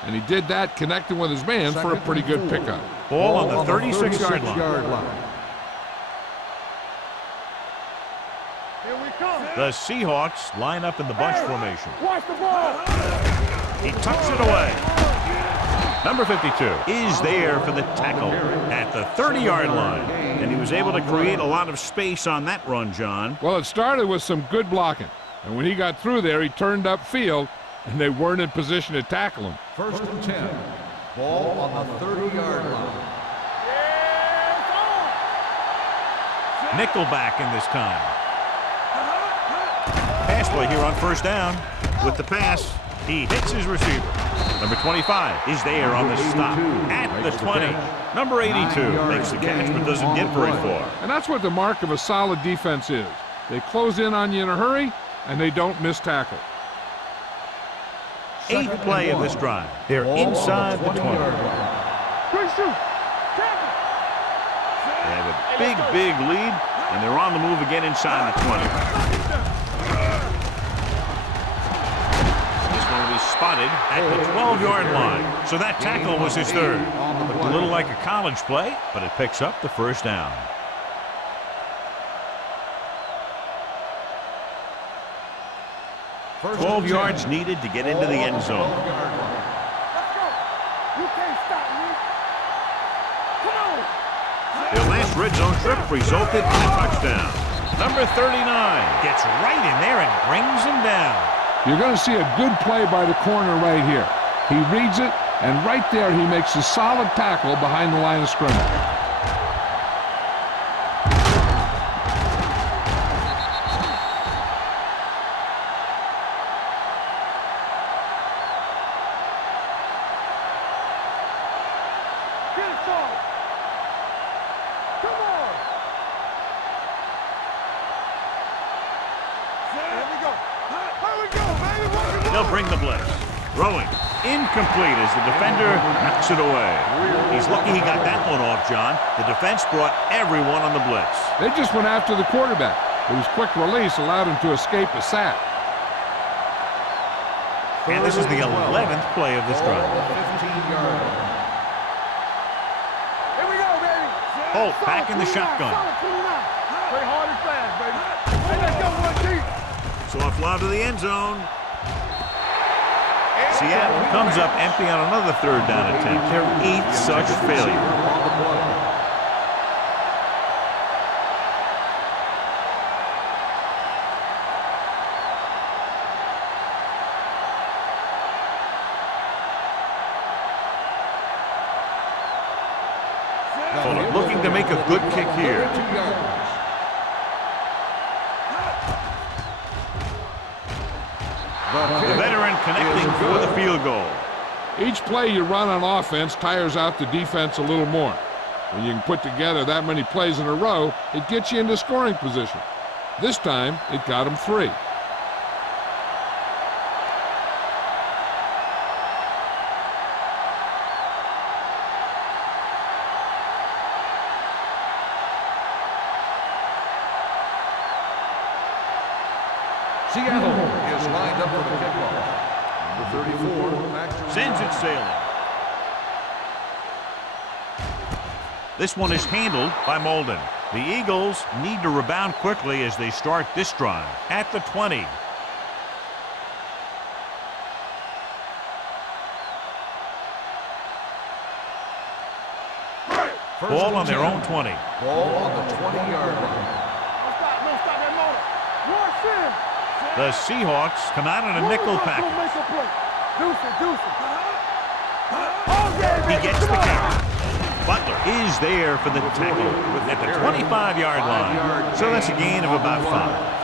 And he did that connecting with his man for a pretty good pickup. Ball on the 36-yard line. Here we come. The Seahawks line up in the bunch formation. Watch the ball. He tucks it away. Number 52 is there for the tackle at the 30-yard line. And he was able to create a lot of space on that run, John. Well, it started with some good blocking. And when he got through there, he turned upfield, and they weren't in position to tackle him. First and 10. Ball on the 30-yard line. Nickelback in this time. Pass play here on first down with the pass. He hits his receiver. Number 25 is there on the stop at the 20. Number 82 makes the catch but doesn't get very far. And that's what the mark of a solid defense is. They close in on you in a hurry, and they don't miss tackle. 8th play of this drive. They're inside the 20. Great shoot. They have a big lead, and they're on the move again inside the 20. This one will be spotted at the 12-yard line. So that tackle was his third. Looked a little like a college play, but it picks up the first down. 12 yards needed to get into the end zone. Let's go. You can't stop me. Come on. Their last red zone trip resulted in a touchdown. Number 39 gets right in there and brings him down. You're going to see a good play by the corner right here. He reads it, and right there he makes a solid tackle behind the line of scrimmage. They'll bring the blitz. Throwing. Incomplete as the defender knocks it away. He's lucky he got that one off, John. The defense brought everyone on the blitz. They just went after the quarterback. His quick release allowed him to escape a sack. And this is the 11th play of this drive. 15-yard line. Here we go, baby. Holt back in the shotgun. Play hard and fast, baby. Hey, let's go, one deep. So a fly to the end zone. Seattle comes up empty on another third down attempt. Their 8th such failure. Fuller looking to make a good kick here. The veteran connecting for the field goal. Each play you run on offense tires out the defense a little more. When you can put together that many plays in a row, it gets you into scoring position. This time, it got him 3. Seattle is lined up for the kickoff. Number 34 Sends it sailing. This one is handled by Molden. The Eagles need to rebound quickly as they start this drive at the 20. Ball on their own 20. Ball on the 20-yard line. Don't stop that motor. Rush in. The Seahawks come out in a nickel package. He gets the carry. Butler is there for the tackle at the 25-yard line. So that's a gain of about 5.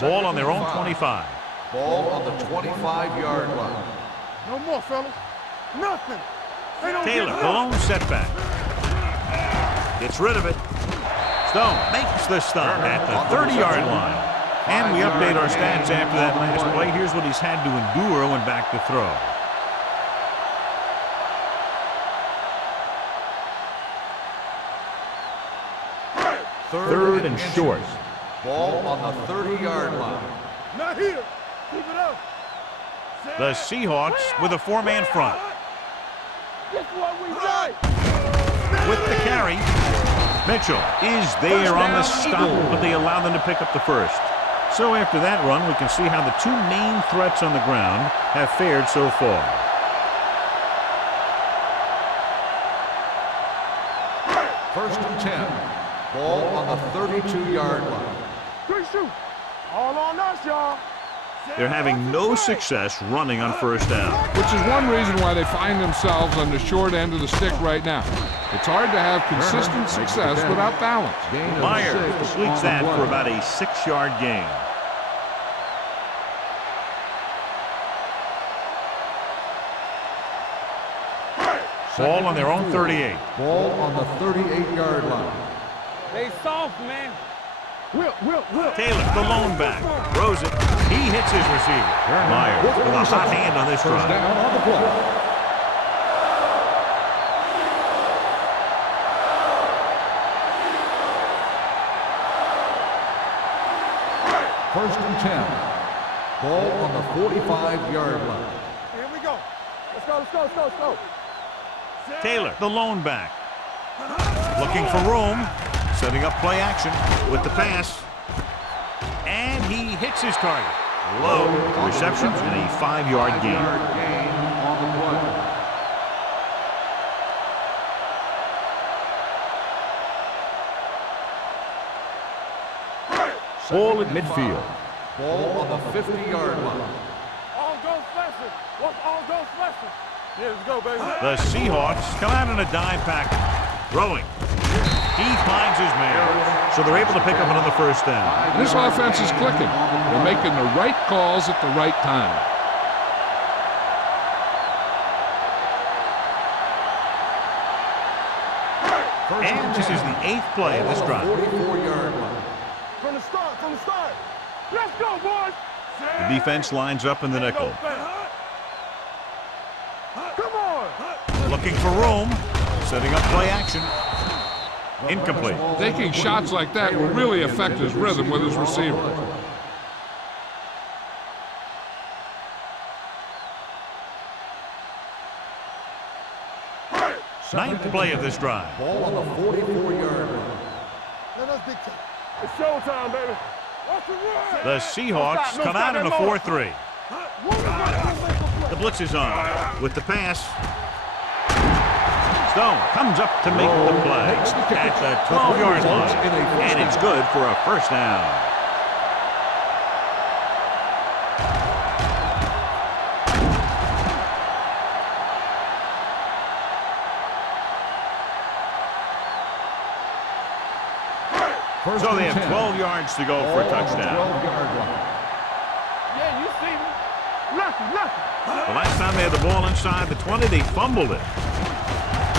Ball on their own 25. Ball on the 25-yard line. No more, fellas. Nothing. Taylor, the lone setback. Gets rid of it. Stone makes the stop at the 30-yard line. And we update our stats after that last play. Here's what he's had to endure when back to throw. Third and short. Ball on the 30-yard line. Not here. Keep it up. The Seahawks with a 4-man front. Guess what we got? With the carry, Mitchell is there on the stop, but they allow them to pick up the first. So after that run, we can see how the 2 main threats on the ground have fared so far. First and 10. Ball on the 32-yard line. Good shoot. All on us, y'all. They're having no success running on first down. Which is one reason why they find themselves on the short end of the stick right now. It's hard to have consistent success without balance. Myers completes that for about a 6-yard gain. Ball on their own 38. Ball on the 38-yard line. They soft, man. Whip. Taylor, the lone back, throws it. He hits his receiver. Myers with a hot hand on this First drive. down on the play. First and 10. Ball on the 45-yard line. Here we go. Let's go. Taylor, the lone back, looking for room, setting up play action with the pass, and he hits his target. Low reception and a 5-yard gain. Gain on the play. Ball at midfield. Ball on the 50-yard line. All go flexing. What's all go flexing? Yeah, let's go, baby. The Seahawks come out in a dime package. Throwing. He finds his man, so they're able to pick up another first down. This offense is clicking. They're making the right calls at the right time. And this is the 8th play of this drive. 44-yard line. From the start. Let's go, boys. The defense lines up in the nickel. Come on. Looking for room, setting up play action. Incomplete. Taking shots like that will really affect his rhythm with his receiver. Ninth play of this drive. Ball on the 44-yard line. That's big time. It's showtime, baby. What's the word? The Seahawks come out in a 4-3. The blitz is on with the pass. Stone comes up to make the play at the 12-yard line, and it's good for a first down. So they have 12 yards to go for a touchdown. 12-yard line. Yeah, you see me. Lucky. The last time they had the ball inside the 20, they fumbled it.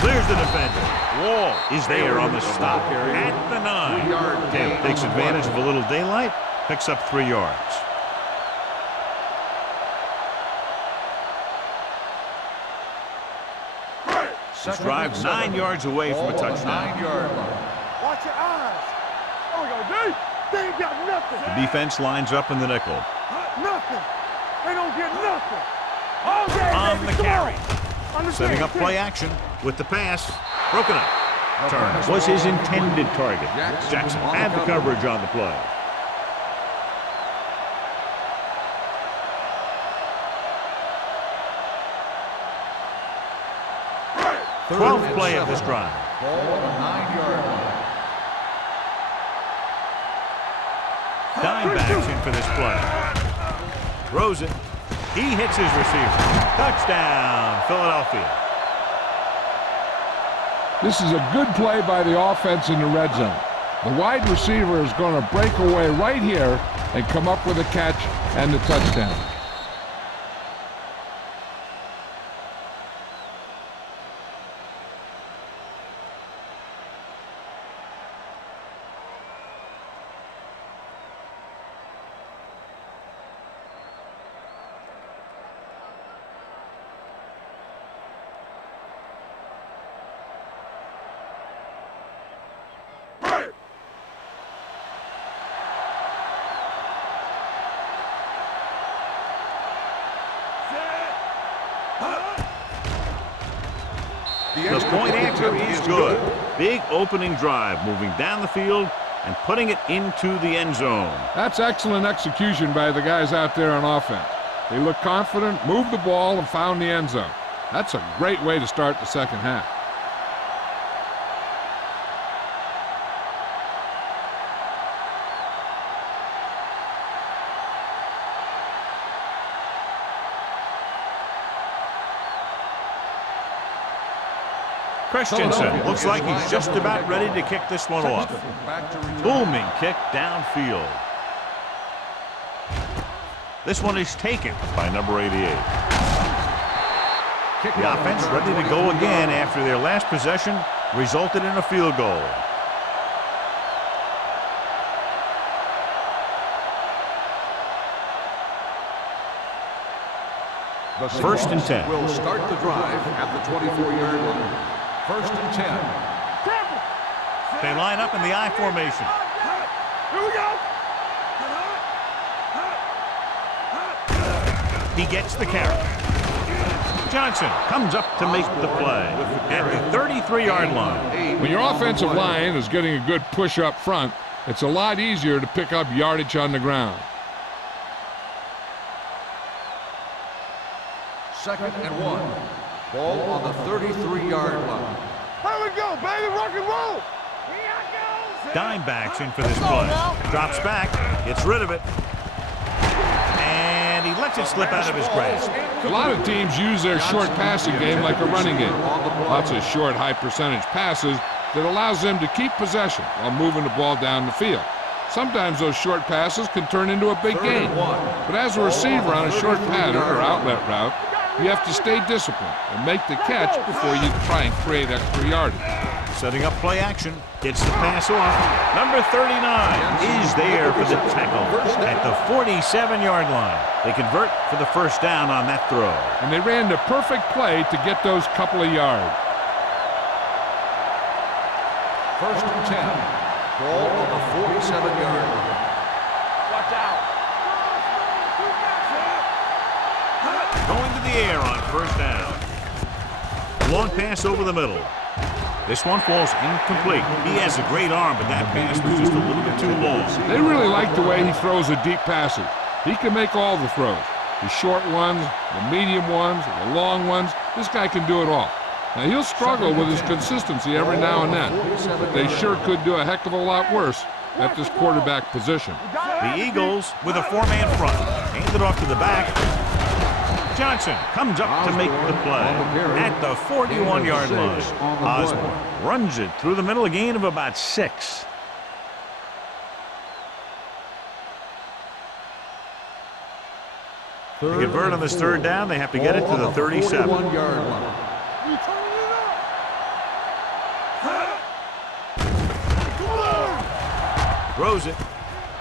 Clears the defender. Wall is there on the stop at the 9. Taylor takes advantage of a little daylight, picks up 3 yards. This drive's 9 yards away from a touchdown. 9-yard line. Watch your eyes. Oh, we go deep. They ain't got nothing. The defense lines up in the nickel. Nothing. They don't get nothing. All day, On baby. the Come carry. on. Setting up play action with the pass. Broken up. Turner was his intended target. Jackson had the coverage on the play. Third 12th and play of 7. this drive. Ball on the 9-yard line. Dime backs in for this play. Throws it. He hits his receiver. Touchdown, Philadelphia. This is a good play by the offense in the red zone. The wide receiver is going to break away right here and come up with a catch and the touchdown. The point answer is good. Big opening drive, moving down the field and putting it into the end zone. That's excellent execution by the guys out there on offense. They looked confident, moved the ball, and found the end zone. That's a great way to start the second half. Christensen looks like he's just about ready to kick this one off. Booming kick downfield. This one is taken by number 88. The offense ready to go again after their last possession resulted in a field goal. First and 10. Will start the drive at the 24-yard line. First and 10. They line up in the I formation. Here we go. He gets the carry. Johnson comes up to make the play at the 33-yard line. When your offensive line is getting a good push up front, it's a lot easier to pick up yardage on the ground. Second and 1. Ball on the 33-yard line. Here we go, baby. Rock and roll. Dime backs in for this play. Drops back, gets rid of it, and he lets it slip out of his grasp. A lot of teams use their short passing game like a running game. Lots of short, high-percentage passes that allows them to keep possession while moving the ball down the field. Sometimes those short passes can turn into a big game. But as a receiver on a short pattern or outlet route, you have to stay disciplined and make the catch before you try and create extra yardage. Setting up play action, gets the pass off. Number 39 is there for the tackle at the 47-yard line. They convert for the first down on that throw. And they ran the perfect play to get those couple of yards. First and 10. Ball on the 47-yard line. Watch out. Going to the air on first down. Long pass over the middle. This one falls incomplete. He has a great arm, but that pass was just a little bit too long. They really like the way he throws the deep passes. He can make all the throws. The short ones, the medium ones, the long ones. This guy can do it all. Now, he'll struggle with his consistency every now and then. But they sure could do a heck of a lot worse at this quarterback position. The Eagles with a four-man front. Hand it off to the back. Johnson comes up to make the play at the 41-yard line. Osborne runs it through the middle, a gain of about 6. To convert on this third down, they have to get it to the 37. 41-yard line. Throws it,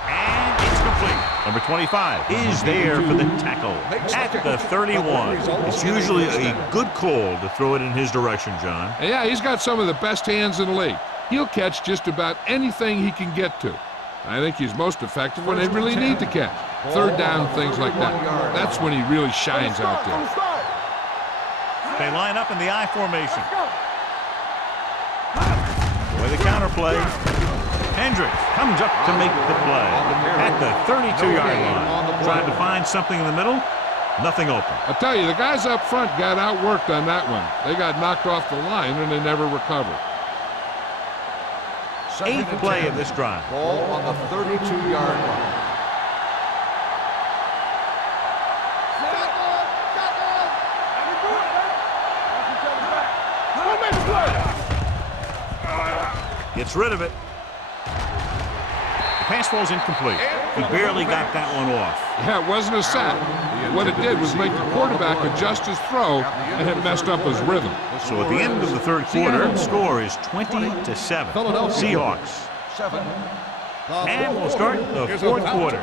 and it's complete. Number 25 is there for the tackle at the 31. It's usually a good call to throw it in his direction, John. And yeah, he's got some of the best hands in the league. He'll catch just about anything he can get to. I think he's most effective when they really need to catch. Third down, things like that. That's when he really shines out there. They line up in the I formation. With the counterplay. Hendricks comes up to make the play at the 32-yard line. Trying to find something in the middle. Nothing open. I'll tell you, the guys up front got outworked on that one. They got knocked off the line and they never recovered. Eighth play of this drive. Ball on the 32-yard line. Gets rid of it. The pass falls incomplete. He barely got that one off. Yeah, it wasn't a sack. What it did was make the quarterback adjust his throw, and it messed up his rhythm. So at the end of the third quarter, the score is 20-7. Seahawks. And we'll start the fourth quarter.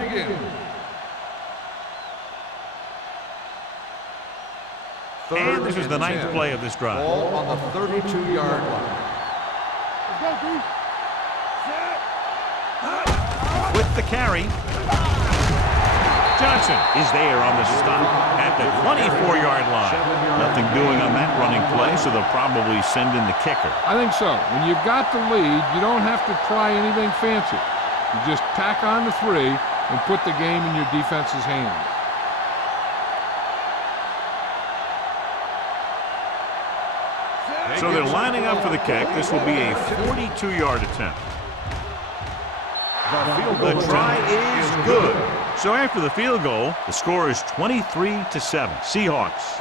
And this is the ninth play of this drive. Ball on the 32-yard line. With the carry, Johnson is there on the stop at the 24-yard line. Nothing doing on that running play, so they'll probably send in the kicker. I think so. When you've got the lead, you don't have to try anything fancy. You just tack on the 3 and put the game in your defense's hands. So they're lining up for the kick. This will be a 42-yard attempt. The try is good. So after the field goal, the score is 23-7. Seahawks.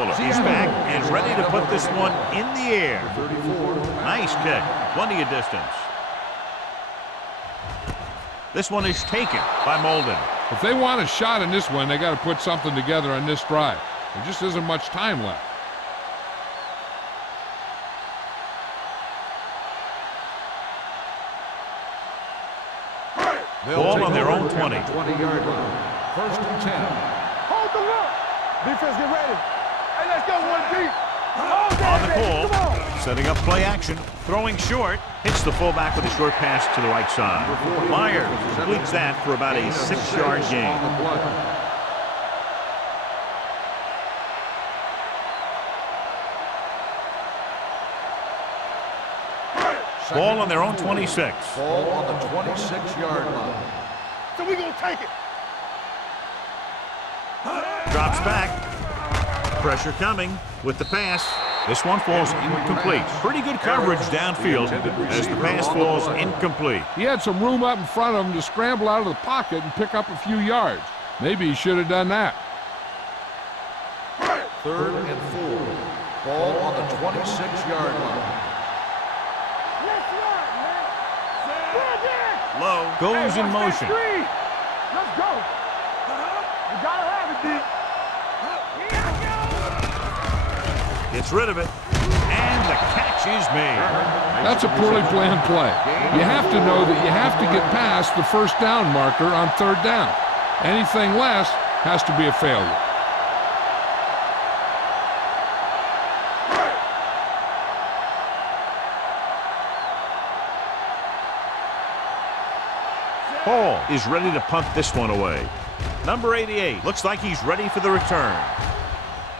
Fuller. He's back and ready to put this one in the air. 34. Nice kick. Plenty of distance. This one is taken by Molden. If they want a shot in this one, they got to put something together on this drive. There just isn't much time left. Ball on their own 20. 20-yard line. First and 10. Hold the look. Defense, get ready. Hey, let's go one deep. On the call, setting up play action, throwing short, hits the fullback with a short pass to the right side. Myers completes that for about a 6-yard gain. Ball on their own 26. Ball on the 26-yard line. So we gonna take it. Drops back. Pressure coming with the pass. This one falls incomplete. Pretty good coverage downfield as the pass falls incomplete. He had some room up in front of him to scramble out of the pocket and pick up a few yards. Maybe he should have done that. 3rd and 4. Ball on the 26-yard line. Low goes in motion. Let's go. You gotta have it, D. Gets rid of it, and the catch is made. That's a poorly planned play. You have to know that you have to get past the first down marker on 3rd down. Anything less has to be a failure. Hall is ready to punt this one away. Number 88 looks like he's ready for the return.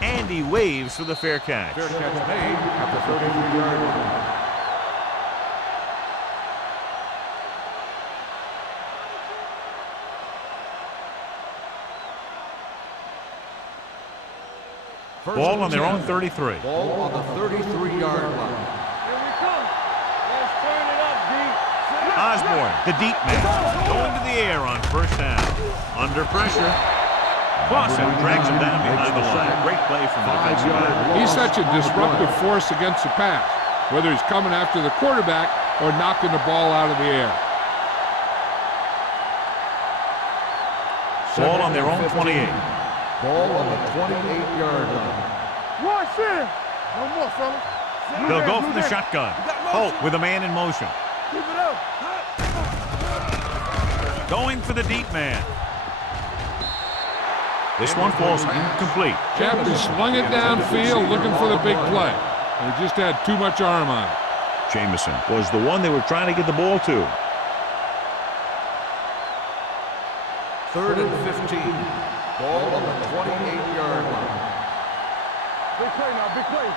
And he waves for the fair catch. Fair catch made at the 33-yard line. Ball on their own 33. Ball on the 33-yard line. Here we come. Let's turn it up, D. Osborne, the deep man, going to the air on 1st down. Under pressure. Clausen drags him down behind the line. Great play from the defensive end. He's such a disruptive force against the pass, whether he's coming after the quarterback or knocking the ball out of the air. Ball on their own 28. Ball on the 28-yard line. One sin. No more, fellas. They'll go from the shotgun. Holt with a man in motion. Keep it up. Going for the deep man. This one falls incomplete. Captain slung it downfield looking for the big play. He just had too much arm on it. Jamison was the one they were trying to get the ball to. 3rd and 15. Ball on the 28-yard line. Big play now, big play.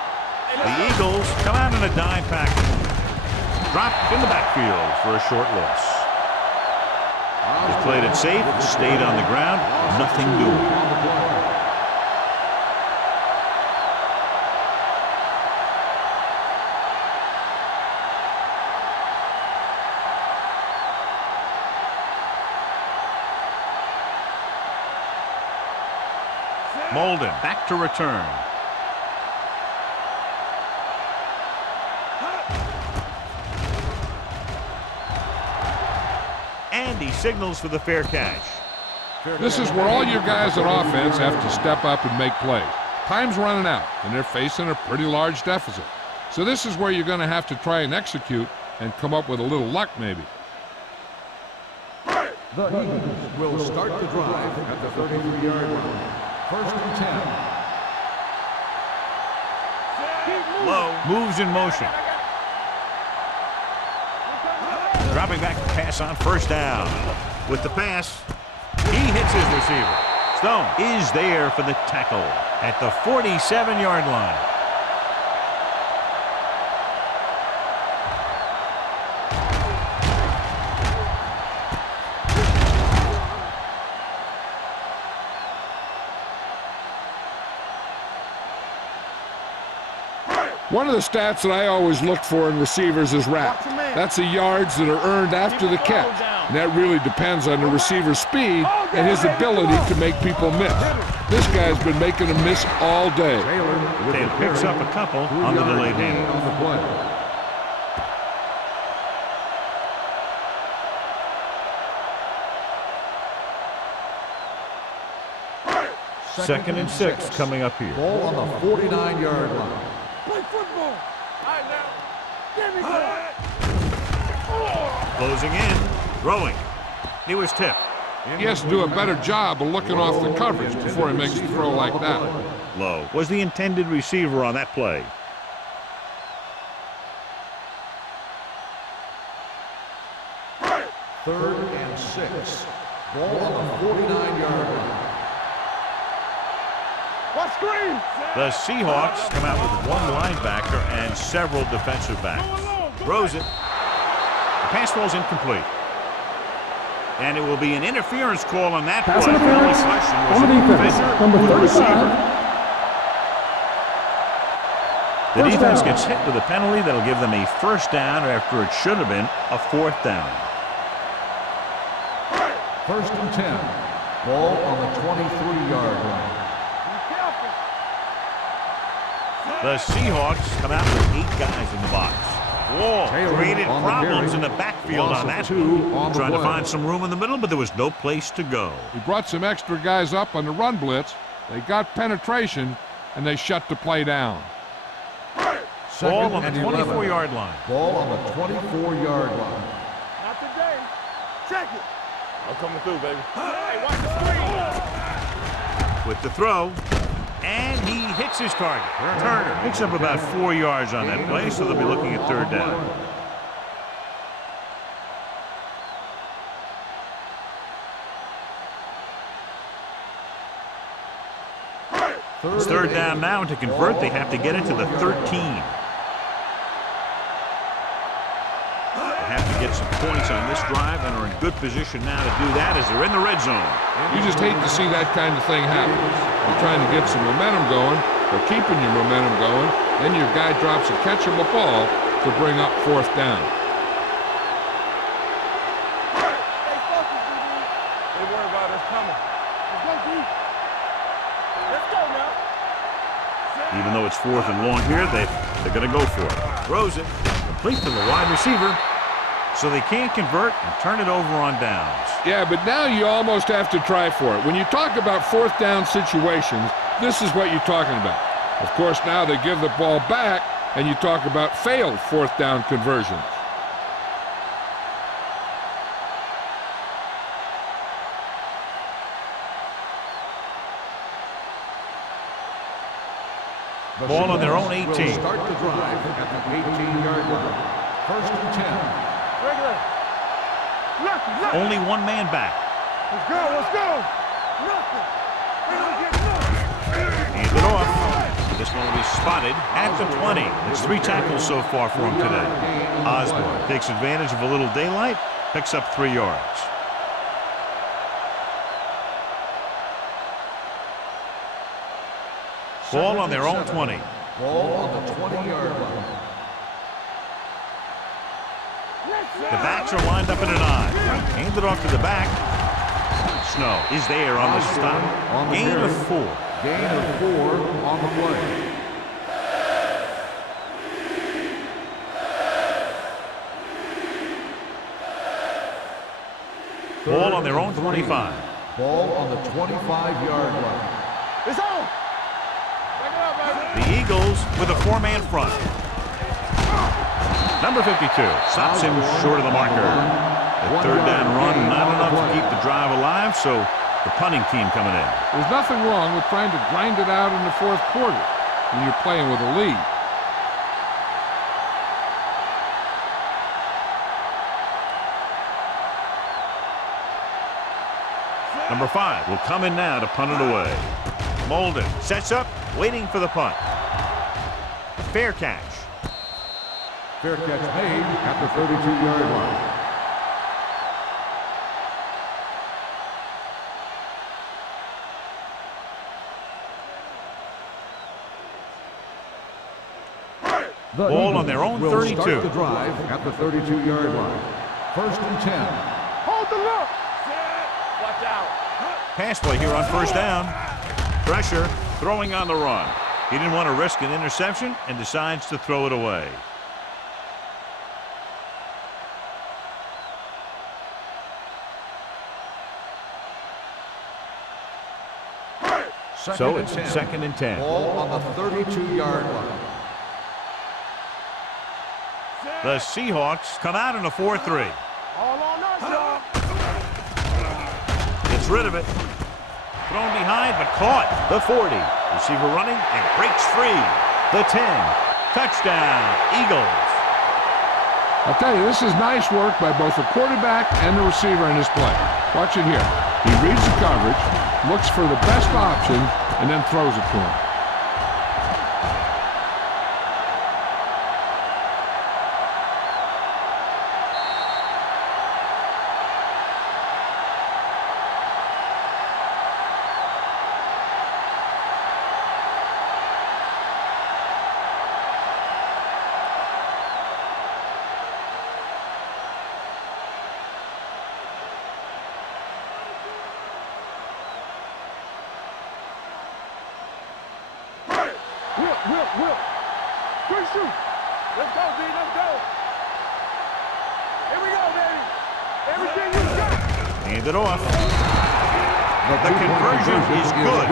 The Eagles come out in a dime package. Dropped in the backfield for a short loss. He played it safe, stayed on the ground, nothing doing. Molden back to return. And he signals for the fair catch. This is where all your guys on offense have to step up and make plays. Time's running out, and they're facing a pretty large deficit. So this is where you're going to have to try and execute and come up with a little luck maybe. The Eagles will start the drive at the 33-yard line. 1st and 10. Low moves in motion. Dropping back to pass on 1st down. With the pass, he hits his receiver. Stone is there for the tackle at the 47-yard line. One of the stats that I always look for in receivers is RAP. That's the yards that are earned after the catch. And that really depends on the receiver's speed and his ability to make people miss. This guy's been making them miss all day. Taylor picks up a couple on the delayed handoff. Second and 6 coming up here. Ball on the 49-yard line. Play football. All right, now. Give me that. Closing in, throwing. He was tipped. He has to do a better job of looking off the coverage before he makes a throw like that. Lowe was the intended receiver on that play. Third and 6. Ball on the 49-yard line. What screen? The Seahawks come out with one linebacker and several defensive backs. Throws it. The pass falls incomplete. And it will be an interference call on that Pass play. interference The only question was on the it defense. defender Number or the 35. receiver? The First defense down. gets hit with a penalty that'll give them a first down after it should have been a fourth down. First and 10. Ball on the 23-yard line. The Seahawks come out with 8 guys in the box. Wall created on the problems carry. in the backfield Loss on of that. 2 on the Trying to play. find some room in the middle, but there was no place to go. He brought some extra guys up on the run blitz. They got penetration, and they shut the play down. Ball on Second the and 11. 24-yard line. Ball on the 24-yard line. Not today. Check it. I'm coming through, baby. Hey, watch the screen. With the throw, and he hits his target. Turner picks up about 4 yards on that play, so they'll be looking at third down. It's third down now, and to convert, they have to get it to the 13. They have to get some points on this drive and are in good position now to do that as they're in the red zone. You just hate to see that kind of thing happen. You're trying to get some momentum going, or keeping your momentum going, then your guy drops a catchable ball to bring up fourth down. Stay focused, DB. They worry about us coming. Let's go, D. Let's go now. Even though it's fourth and long here, they're going to go for it. Throws it, complete to the wide receiver, so they can't convert and turn it over on downs. Yeah, but now you almost have to try for it. When you talk about fourth down situations, this is what you're talking about. Of course, now they give the ball back, and you talk about failed fourth down conversions. The Ball on their own Seahawks 18. will start the drive at the 18-yard line. First and 10. Regular. Nothing. Only one man back. Let's go. Let's go. Nothing. We don't get nothing. Hand it off. This one will be spotted at the 20. It's 3 tackles so far for him today. Osborne takes advantage of a little daylight, picks up 3 yards. Ball on their own 20. Ball on the 20-yard line. The backs are lined up in an I. Hand it off to the back. Snow is there on the stop. On the Gain carry. of 4. Gain of 4 on the play. Ball on their own 25. Ball on the 25-yard line. It's on. Back it up, baby. The Eagles with a 4-man front. Number 52 stops him short of the marker. The third down run, not enough to keep the drive alive, so the punting team coming in. There's nothing wrong with trying to grind it out in the fourth quarter when you're playing with a lead. Number 5 will come in now to punt it away. Molden sets up, waiting for the punt. Fair catch. Fair catch made at the 32-yard line. The Ball on Eagles their own will 32. Start the drive at the 32-yard line. First and 10. Hold the look. Watch out. Pass play here on first down. Pressure, throwing on the run. He didn't want to risk an interception and decides to throw it away. So it's 2nd and 10. Ball on the 32-yard line. The Seahawks come out in a 4-3. All on us, y'all. Gets rid of it. Thrown behind, but caught. The 40. Receiver running and breaks free. The 10. Touchdown, Eagles. I'll tell you, this is nice work by both the quarterback and the receiver in this play. Watch it here. He reads the coverage, looks for the best option, and then throws it to him. Whip. Quick shoot. Let's go, D. Let's go. Here we go, baby. Everything you got. Hand it off. The conversion is good.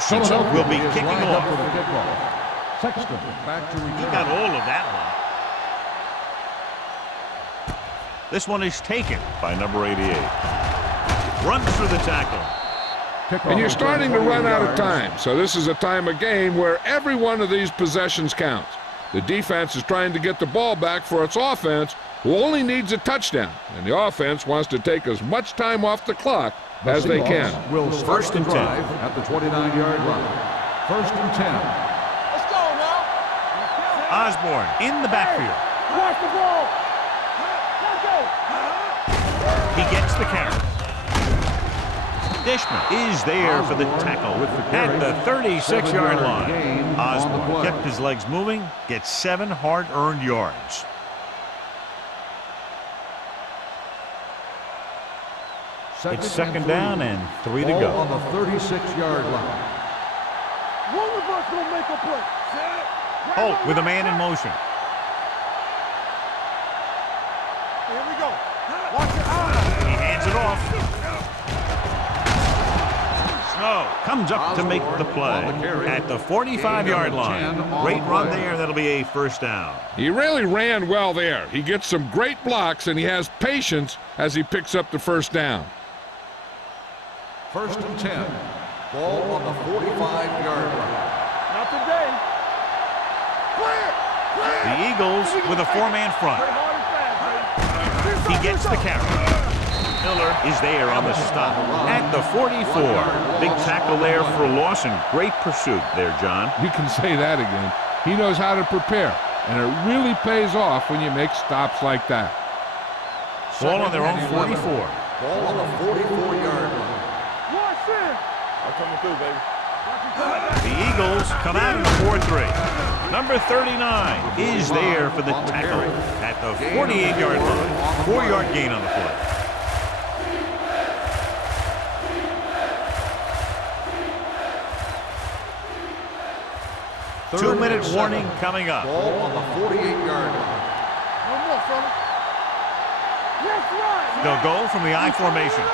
Sexton will be kicking off. Sexton back to return. He got all of that one. This one is taken by number 88. Runs through the tackle. And you're starting to run out of time, so this is a time of game where every one of these possessions counts. The defense is trying to get the ball back for its offense, who only needs a touchdown, and the offense wants to take as much time off the clock as they can. Will first and 10 at the 29-yard line. First and 10. Let's go now. Osborne in the backfield. Watch the ball. Let's go. He gets the carry. Dishman is there for the tackle at the 36-yard line. Osborne kept his legs moving, gets 7 hard-earned yards. It's 2nd down and 3 to go. On the 36-yard line. One of us gonna make a play. Holt with a man in motion. Here we go. Watch your eyes. He hands it off. Snow comes up to make the play at the 45-yard line. Great run there. That'll be a first down. He really ran well there. He gets some great blocks, and he has patience as he picks up the first down. First and 10. Ball on the 45-yard line. Not today. The Eagles with a 4-man front. He gets the carry. Miller is there on the stop at the 44. Big tackle there for loss and great pursuit there, John. You can say that again. He knows how to prepare, and it really pays off when you make stops like that. Ball on their own 44. Ball on the 44-yard line. I'm coming through, baby. The Eagles come out in the 4-3. Number 39 is there for the tackle at the 48-yard line. 4-yard gain on the play. Two-minute warning coming up. Ball on the 48-yard line. No more, fella. Let's run. They'll go from the I formation.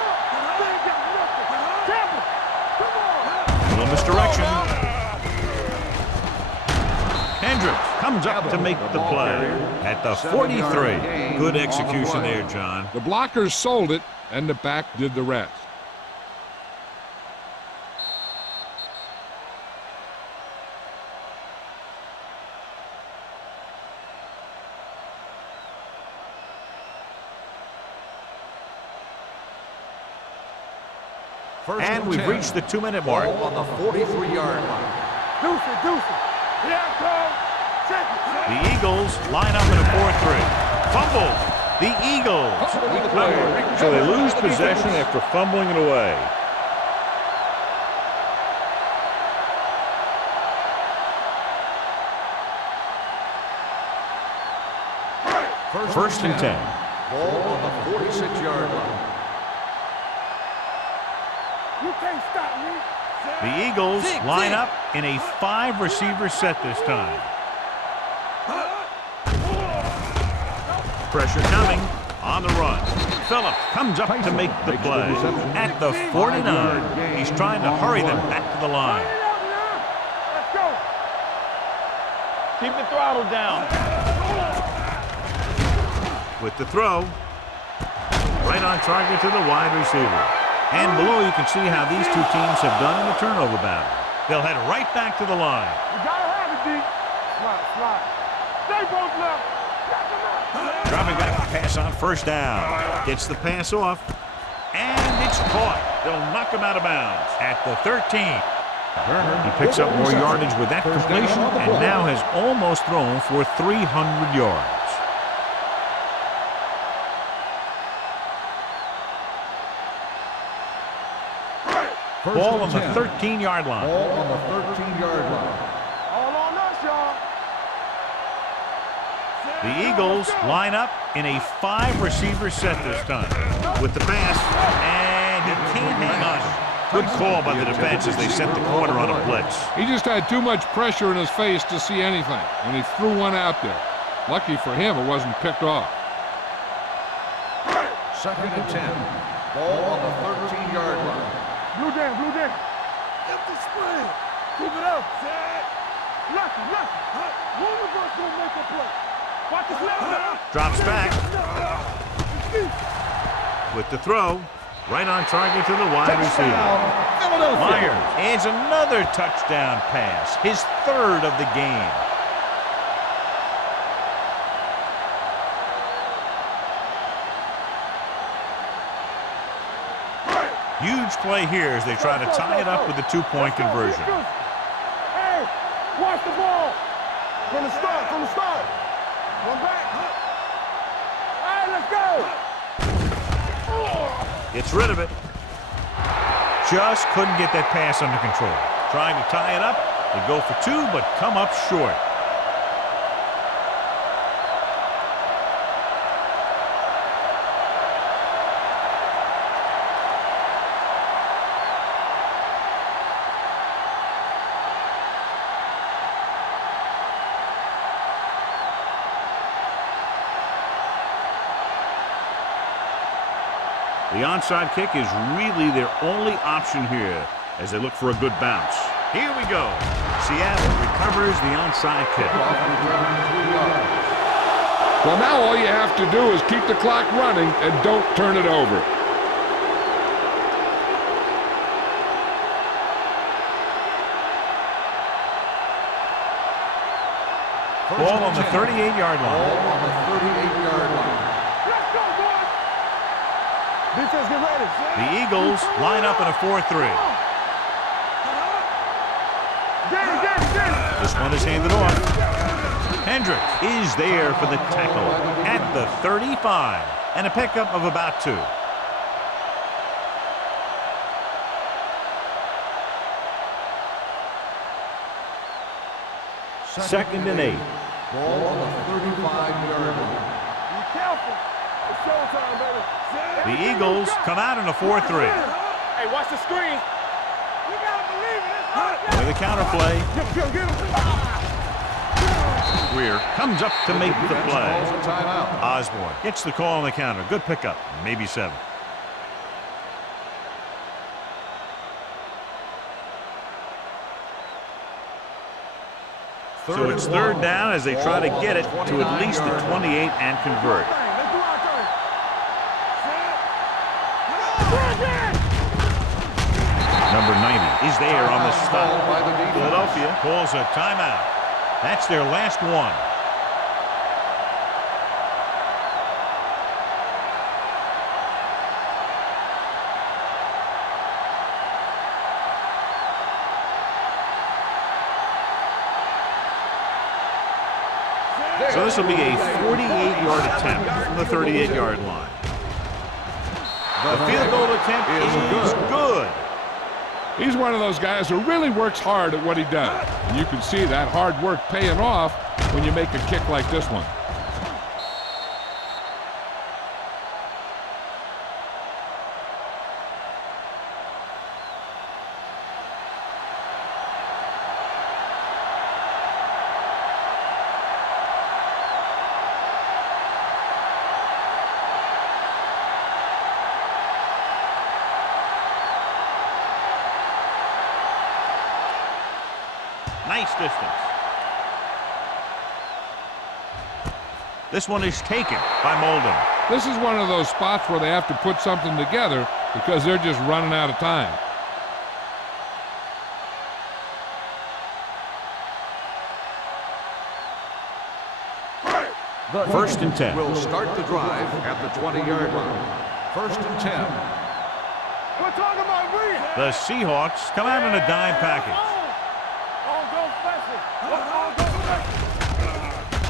A little misdirection. Hendricks comes up to make the play at the 43. Good execution there, John. The blockers sold it, and the back did the rest. And we've reached the 2-minute mark. Ball on the 43-yard line. Deuce it, deuce it. Here I come. Check it. The Eagles line up in a 4-3. Fumble. The Eagles. So they lose possession after fumbling it away. First and 10. Ball on the 46-yard line. You can't stop me. The Eagles line up in a 5-receiver set this time. Pressure coming on the run. Phillips comes up to make the play. At the 49, he's trying to hurry them back to the line. Let's go. Keep the throttle down. With the throw, right on target to the wide receiver. And below you can see how these two teams have done in the turnover battle. They'll head right back to the line. You gotta have it, D. Slide, slide. Stay both left. Dropping back to pass on first down. Gets the pass off. And it's caught. They'll knock him out of bounds at the 13. He picks up more yardage with that completion and now has almost thrown for 300 yards. Ball on the 13-yard line. Ball on the 13-yard line. All on us, y'all. The Eagles line up in a 5-receiver set this time. With the pass, and he can't hang on. Good call by the defense as they set the corner on a blitz. He just had too much pressure in his face to see anything, and he threw one out there. Lucky for him, it wasn't picked off. Second and 10. Ball on the 13-yard line. Blue down, blue down. Empty spread. Keep it up. Lucky, lucky. One of us gonna make a play. Watch his left. Drops back. With the throw, right on target to the wide receiver. Myers adds another touchdown pass, his third of the game. Huge play here as they try to tie it up with a 2-point conversion. Hey, watch the ball. From the start, from the start. One back. All right, let's go. Gets rid of it. Just couldn't get that pass under control. Trying to tie it up. They go for 2, but come up short. The onside kick is really their only option here as they look for a good bounce. Here we go. Seattle recovers the onside kick. Well, now all you have to do is keep the clock running and don't turn it over. Ball on the 38-yard line. Ball on the 38-yard line. Let's go, boys. Defense, get ready. The Eagles line up in a 4-3. This one is handed off. Hendricks is there for the tackle at the 35 and a pickup of about 2. Second and 8. Ball on the 35-yard line. Be careful. It's showtime, baby. The Eagles come out in a 4-3. Hey, watch the screen. You gotta believe it. With a counter play, Get him. Greer comes up to make the Calls play. a timeout. Osborne gets the call on the counter. Good pickup, maybe 7. So it's third down as they try to get it to at least the 28 and convert. Let's do our thing. Number 90 is there on the Called by stop. the defense. Philadelphia calls a timeout. That's their last one. So this will be a 48-yard attempt from the 38-yard line. The field goal attempt is good. He's one of those guys who really works hard at what he does. And you can see that hard work paying off when you make a kick like this one. Nice distance. This one is taken by Molden. This is one of those spots where they have to put something together because they're just running out of time. First and 10. Will start the drive at the 20-yard line. First and 10. We're talking about Reed. The Seahawks come out in a dime package.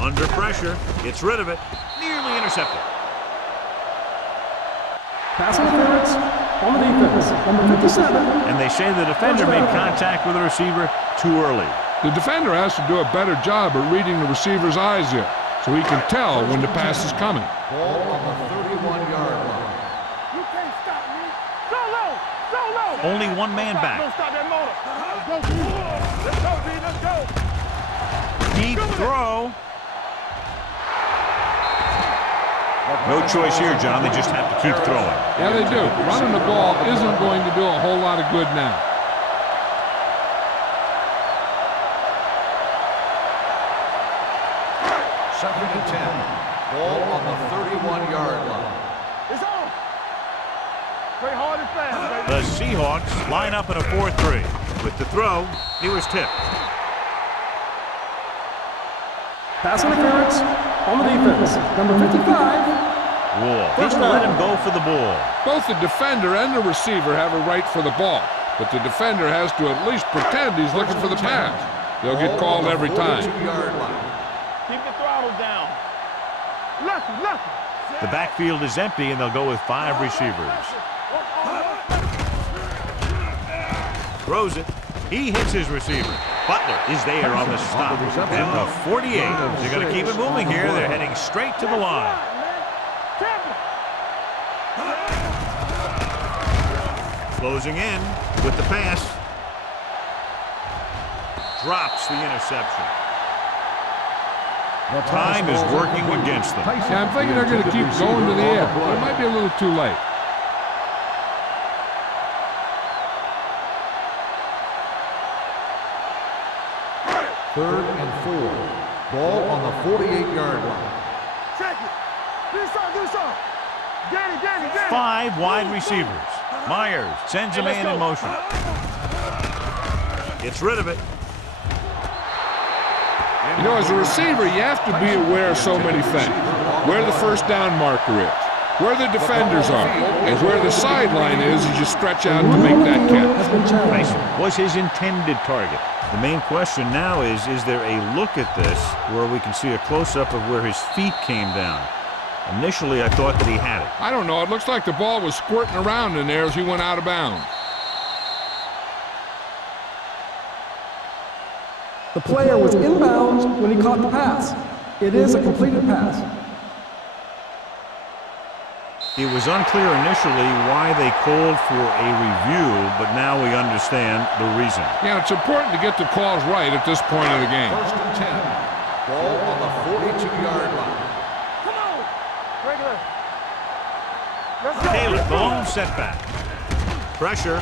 Under pressure, gets rid of it, nearly intercepted. Pass interference on the defense, number 57. And they say the defender made contact with the receiver too early. The defender has to do a better job at reading the receiver's eyes here, so he can tell when the pass is coming. Ball on the 31-yard line. You can't stop me. So low, so low. Only one man back. Don't stop that motor. Let's go, G. Let's go, G. Let's go. Deep throw. No choice here, John. They just have to keep throwing. Yeah, they do. Running the ball isn't going to do a whole lot of good now. Second and 10. Ball on the 31-yard line. It's on. Play hard and fast, baby. The Seahawks line up in a 4-3. With the throw, he was tipped. Pass interference on the defense, number 55. Wall didn't let him go for the ball. Both the defender and the receiver have a right for the ball, but the defender has to at least pretend he's looking for the pass. They'll get called every time. Keep the throttle down. Left. The backfield is empty, and they'll go with 5 receivers. Throws it. He hits his receiver. Butler is there on the stop. And the 48. They're going to keep it moving here. They're heading straight to the line. Closing in with the pass. Drops the interception. Time is working against them. Yeah, I'm thinking they're going to keep going to the air. But it might be a little too late. Third and 4. Ball on the 48-yard line. Check it. Do something. Get it. 5 wide receivers. Myers sends a man in motion. Gets rid of it. You know, as a receiver, you have to be aware of so many things. Where the first down marker is, where the defenders are, and where the sideline is as you stretch out to make that catch. Mason was his intended target. The main question now is there a look at this where we can see a close-up of where his feet came down? Initially, I thought that he had it. I don't know. It looks like the ball was squirting around in there as he went out of bounds. The player was inbounds when he caught the pass. It is a completed pass. It was unclear initially why they called for a review, but now we understand the reason. Yeah, it's important to get the calls right at this point of the game. First and 10. Ball on the 42-yard line. Come on. Regular. Let's go. Taylor, the lone setback. Pressure.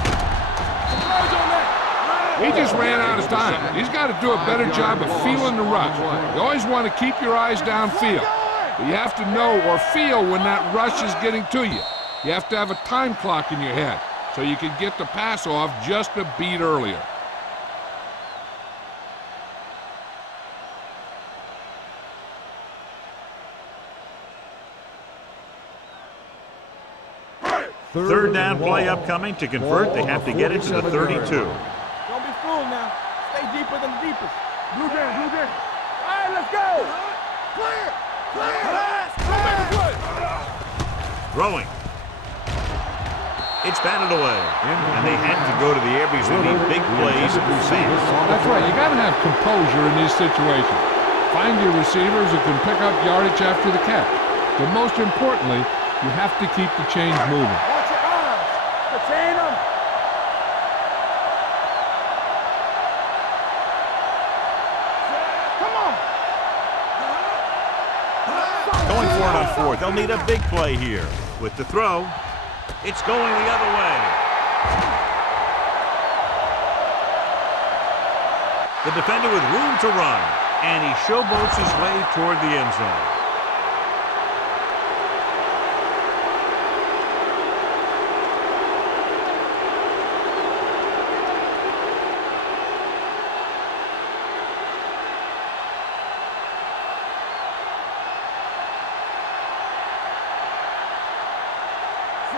He just ran out of time. He's got to do a better job of feeling the rush. You always want to keep your eyes downfield, but you have to know or feel when that rush is getting to you. You have to have a time clock in your head so you can get the pass off just a beat earlier. Third down play upcoming. To convert, they have to get it to the 32. Don't be fooled now. Stay deeper than the deepest. Blue game. All right, let's go. Throwing. It's batted away. And they had to go to the air because they need big plays fast. That's right. You got to have composure in these situations. Find your receivers who can pick up yardage after the catch. But most importantly, you have to keep the chains moving. Watch your eyes. Contain them. Come on. Going for it on fourth. They'll need a big play here. With the throw, it's going the other way. The defender with room to run, and he showboats his way toward the end zone.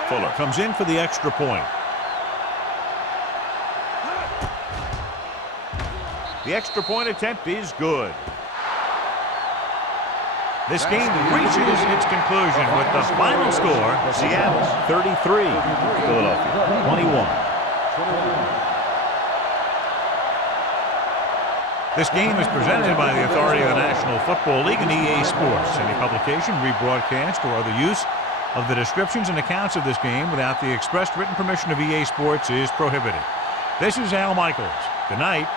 Fuller comes in for the extra point. The extra point attempt is good. This game reaches its conclusion with the final score, Seattle 33, Philadelphia 21. This game is presented by the authority of the National Football League and EA Sports. Any publication, rebroadcast, or other use of the descriptions and accounts of this game without the expressed written permission of EA Sports is prohibited. This is Al Michaels. Good night.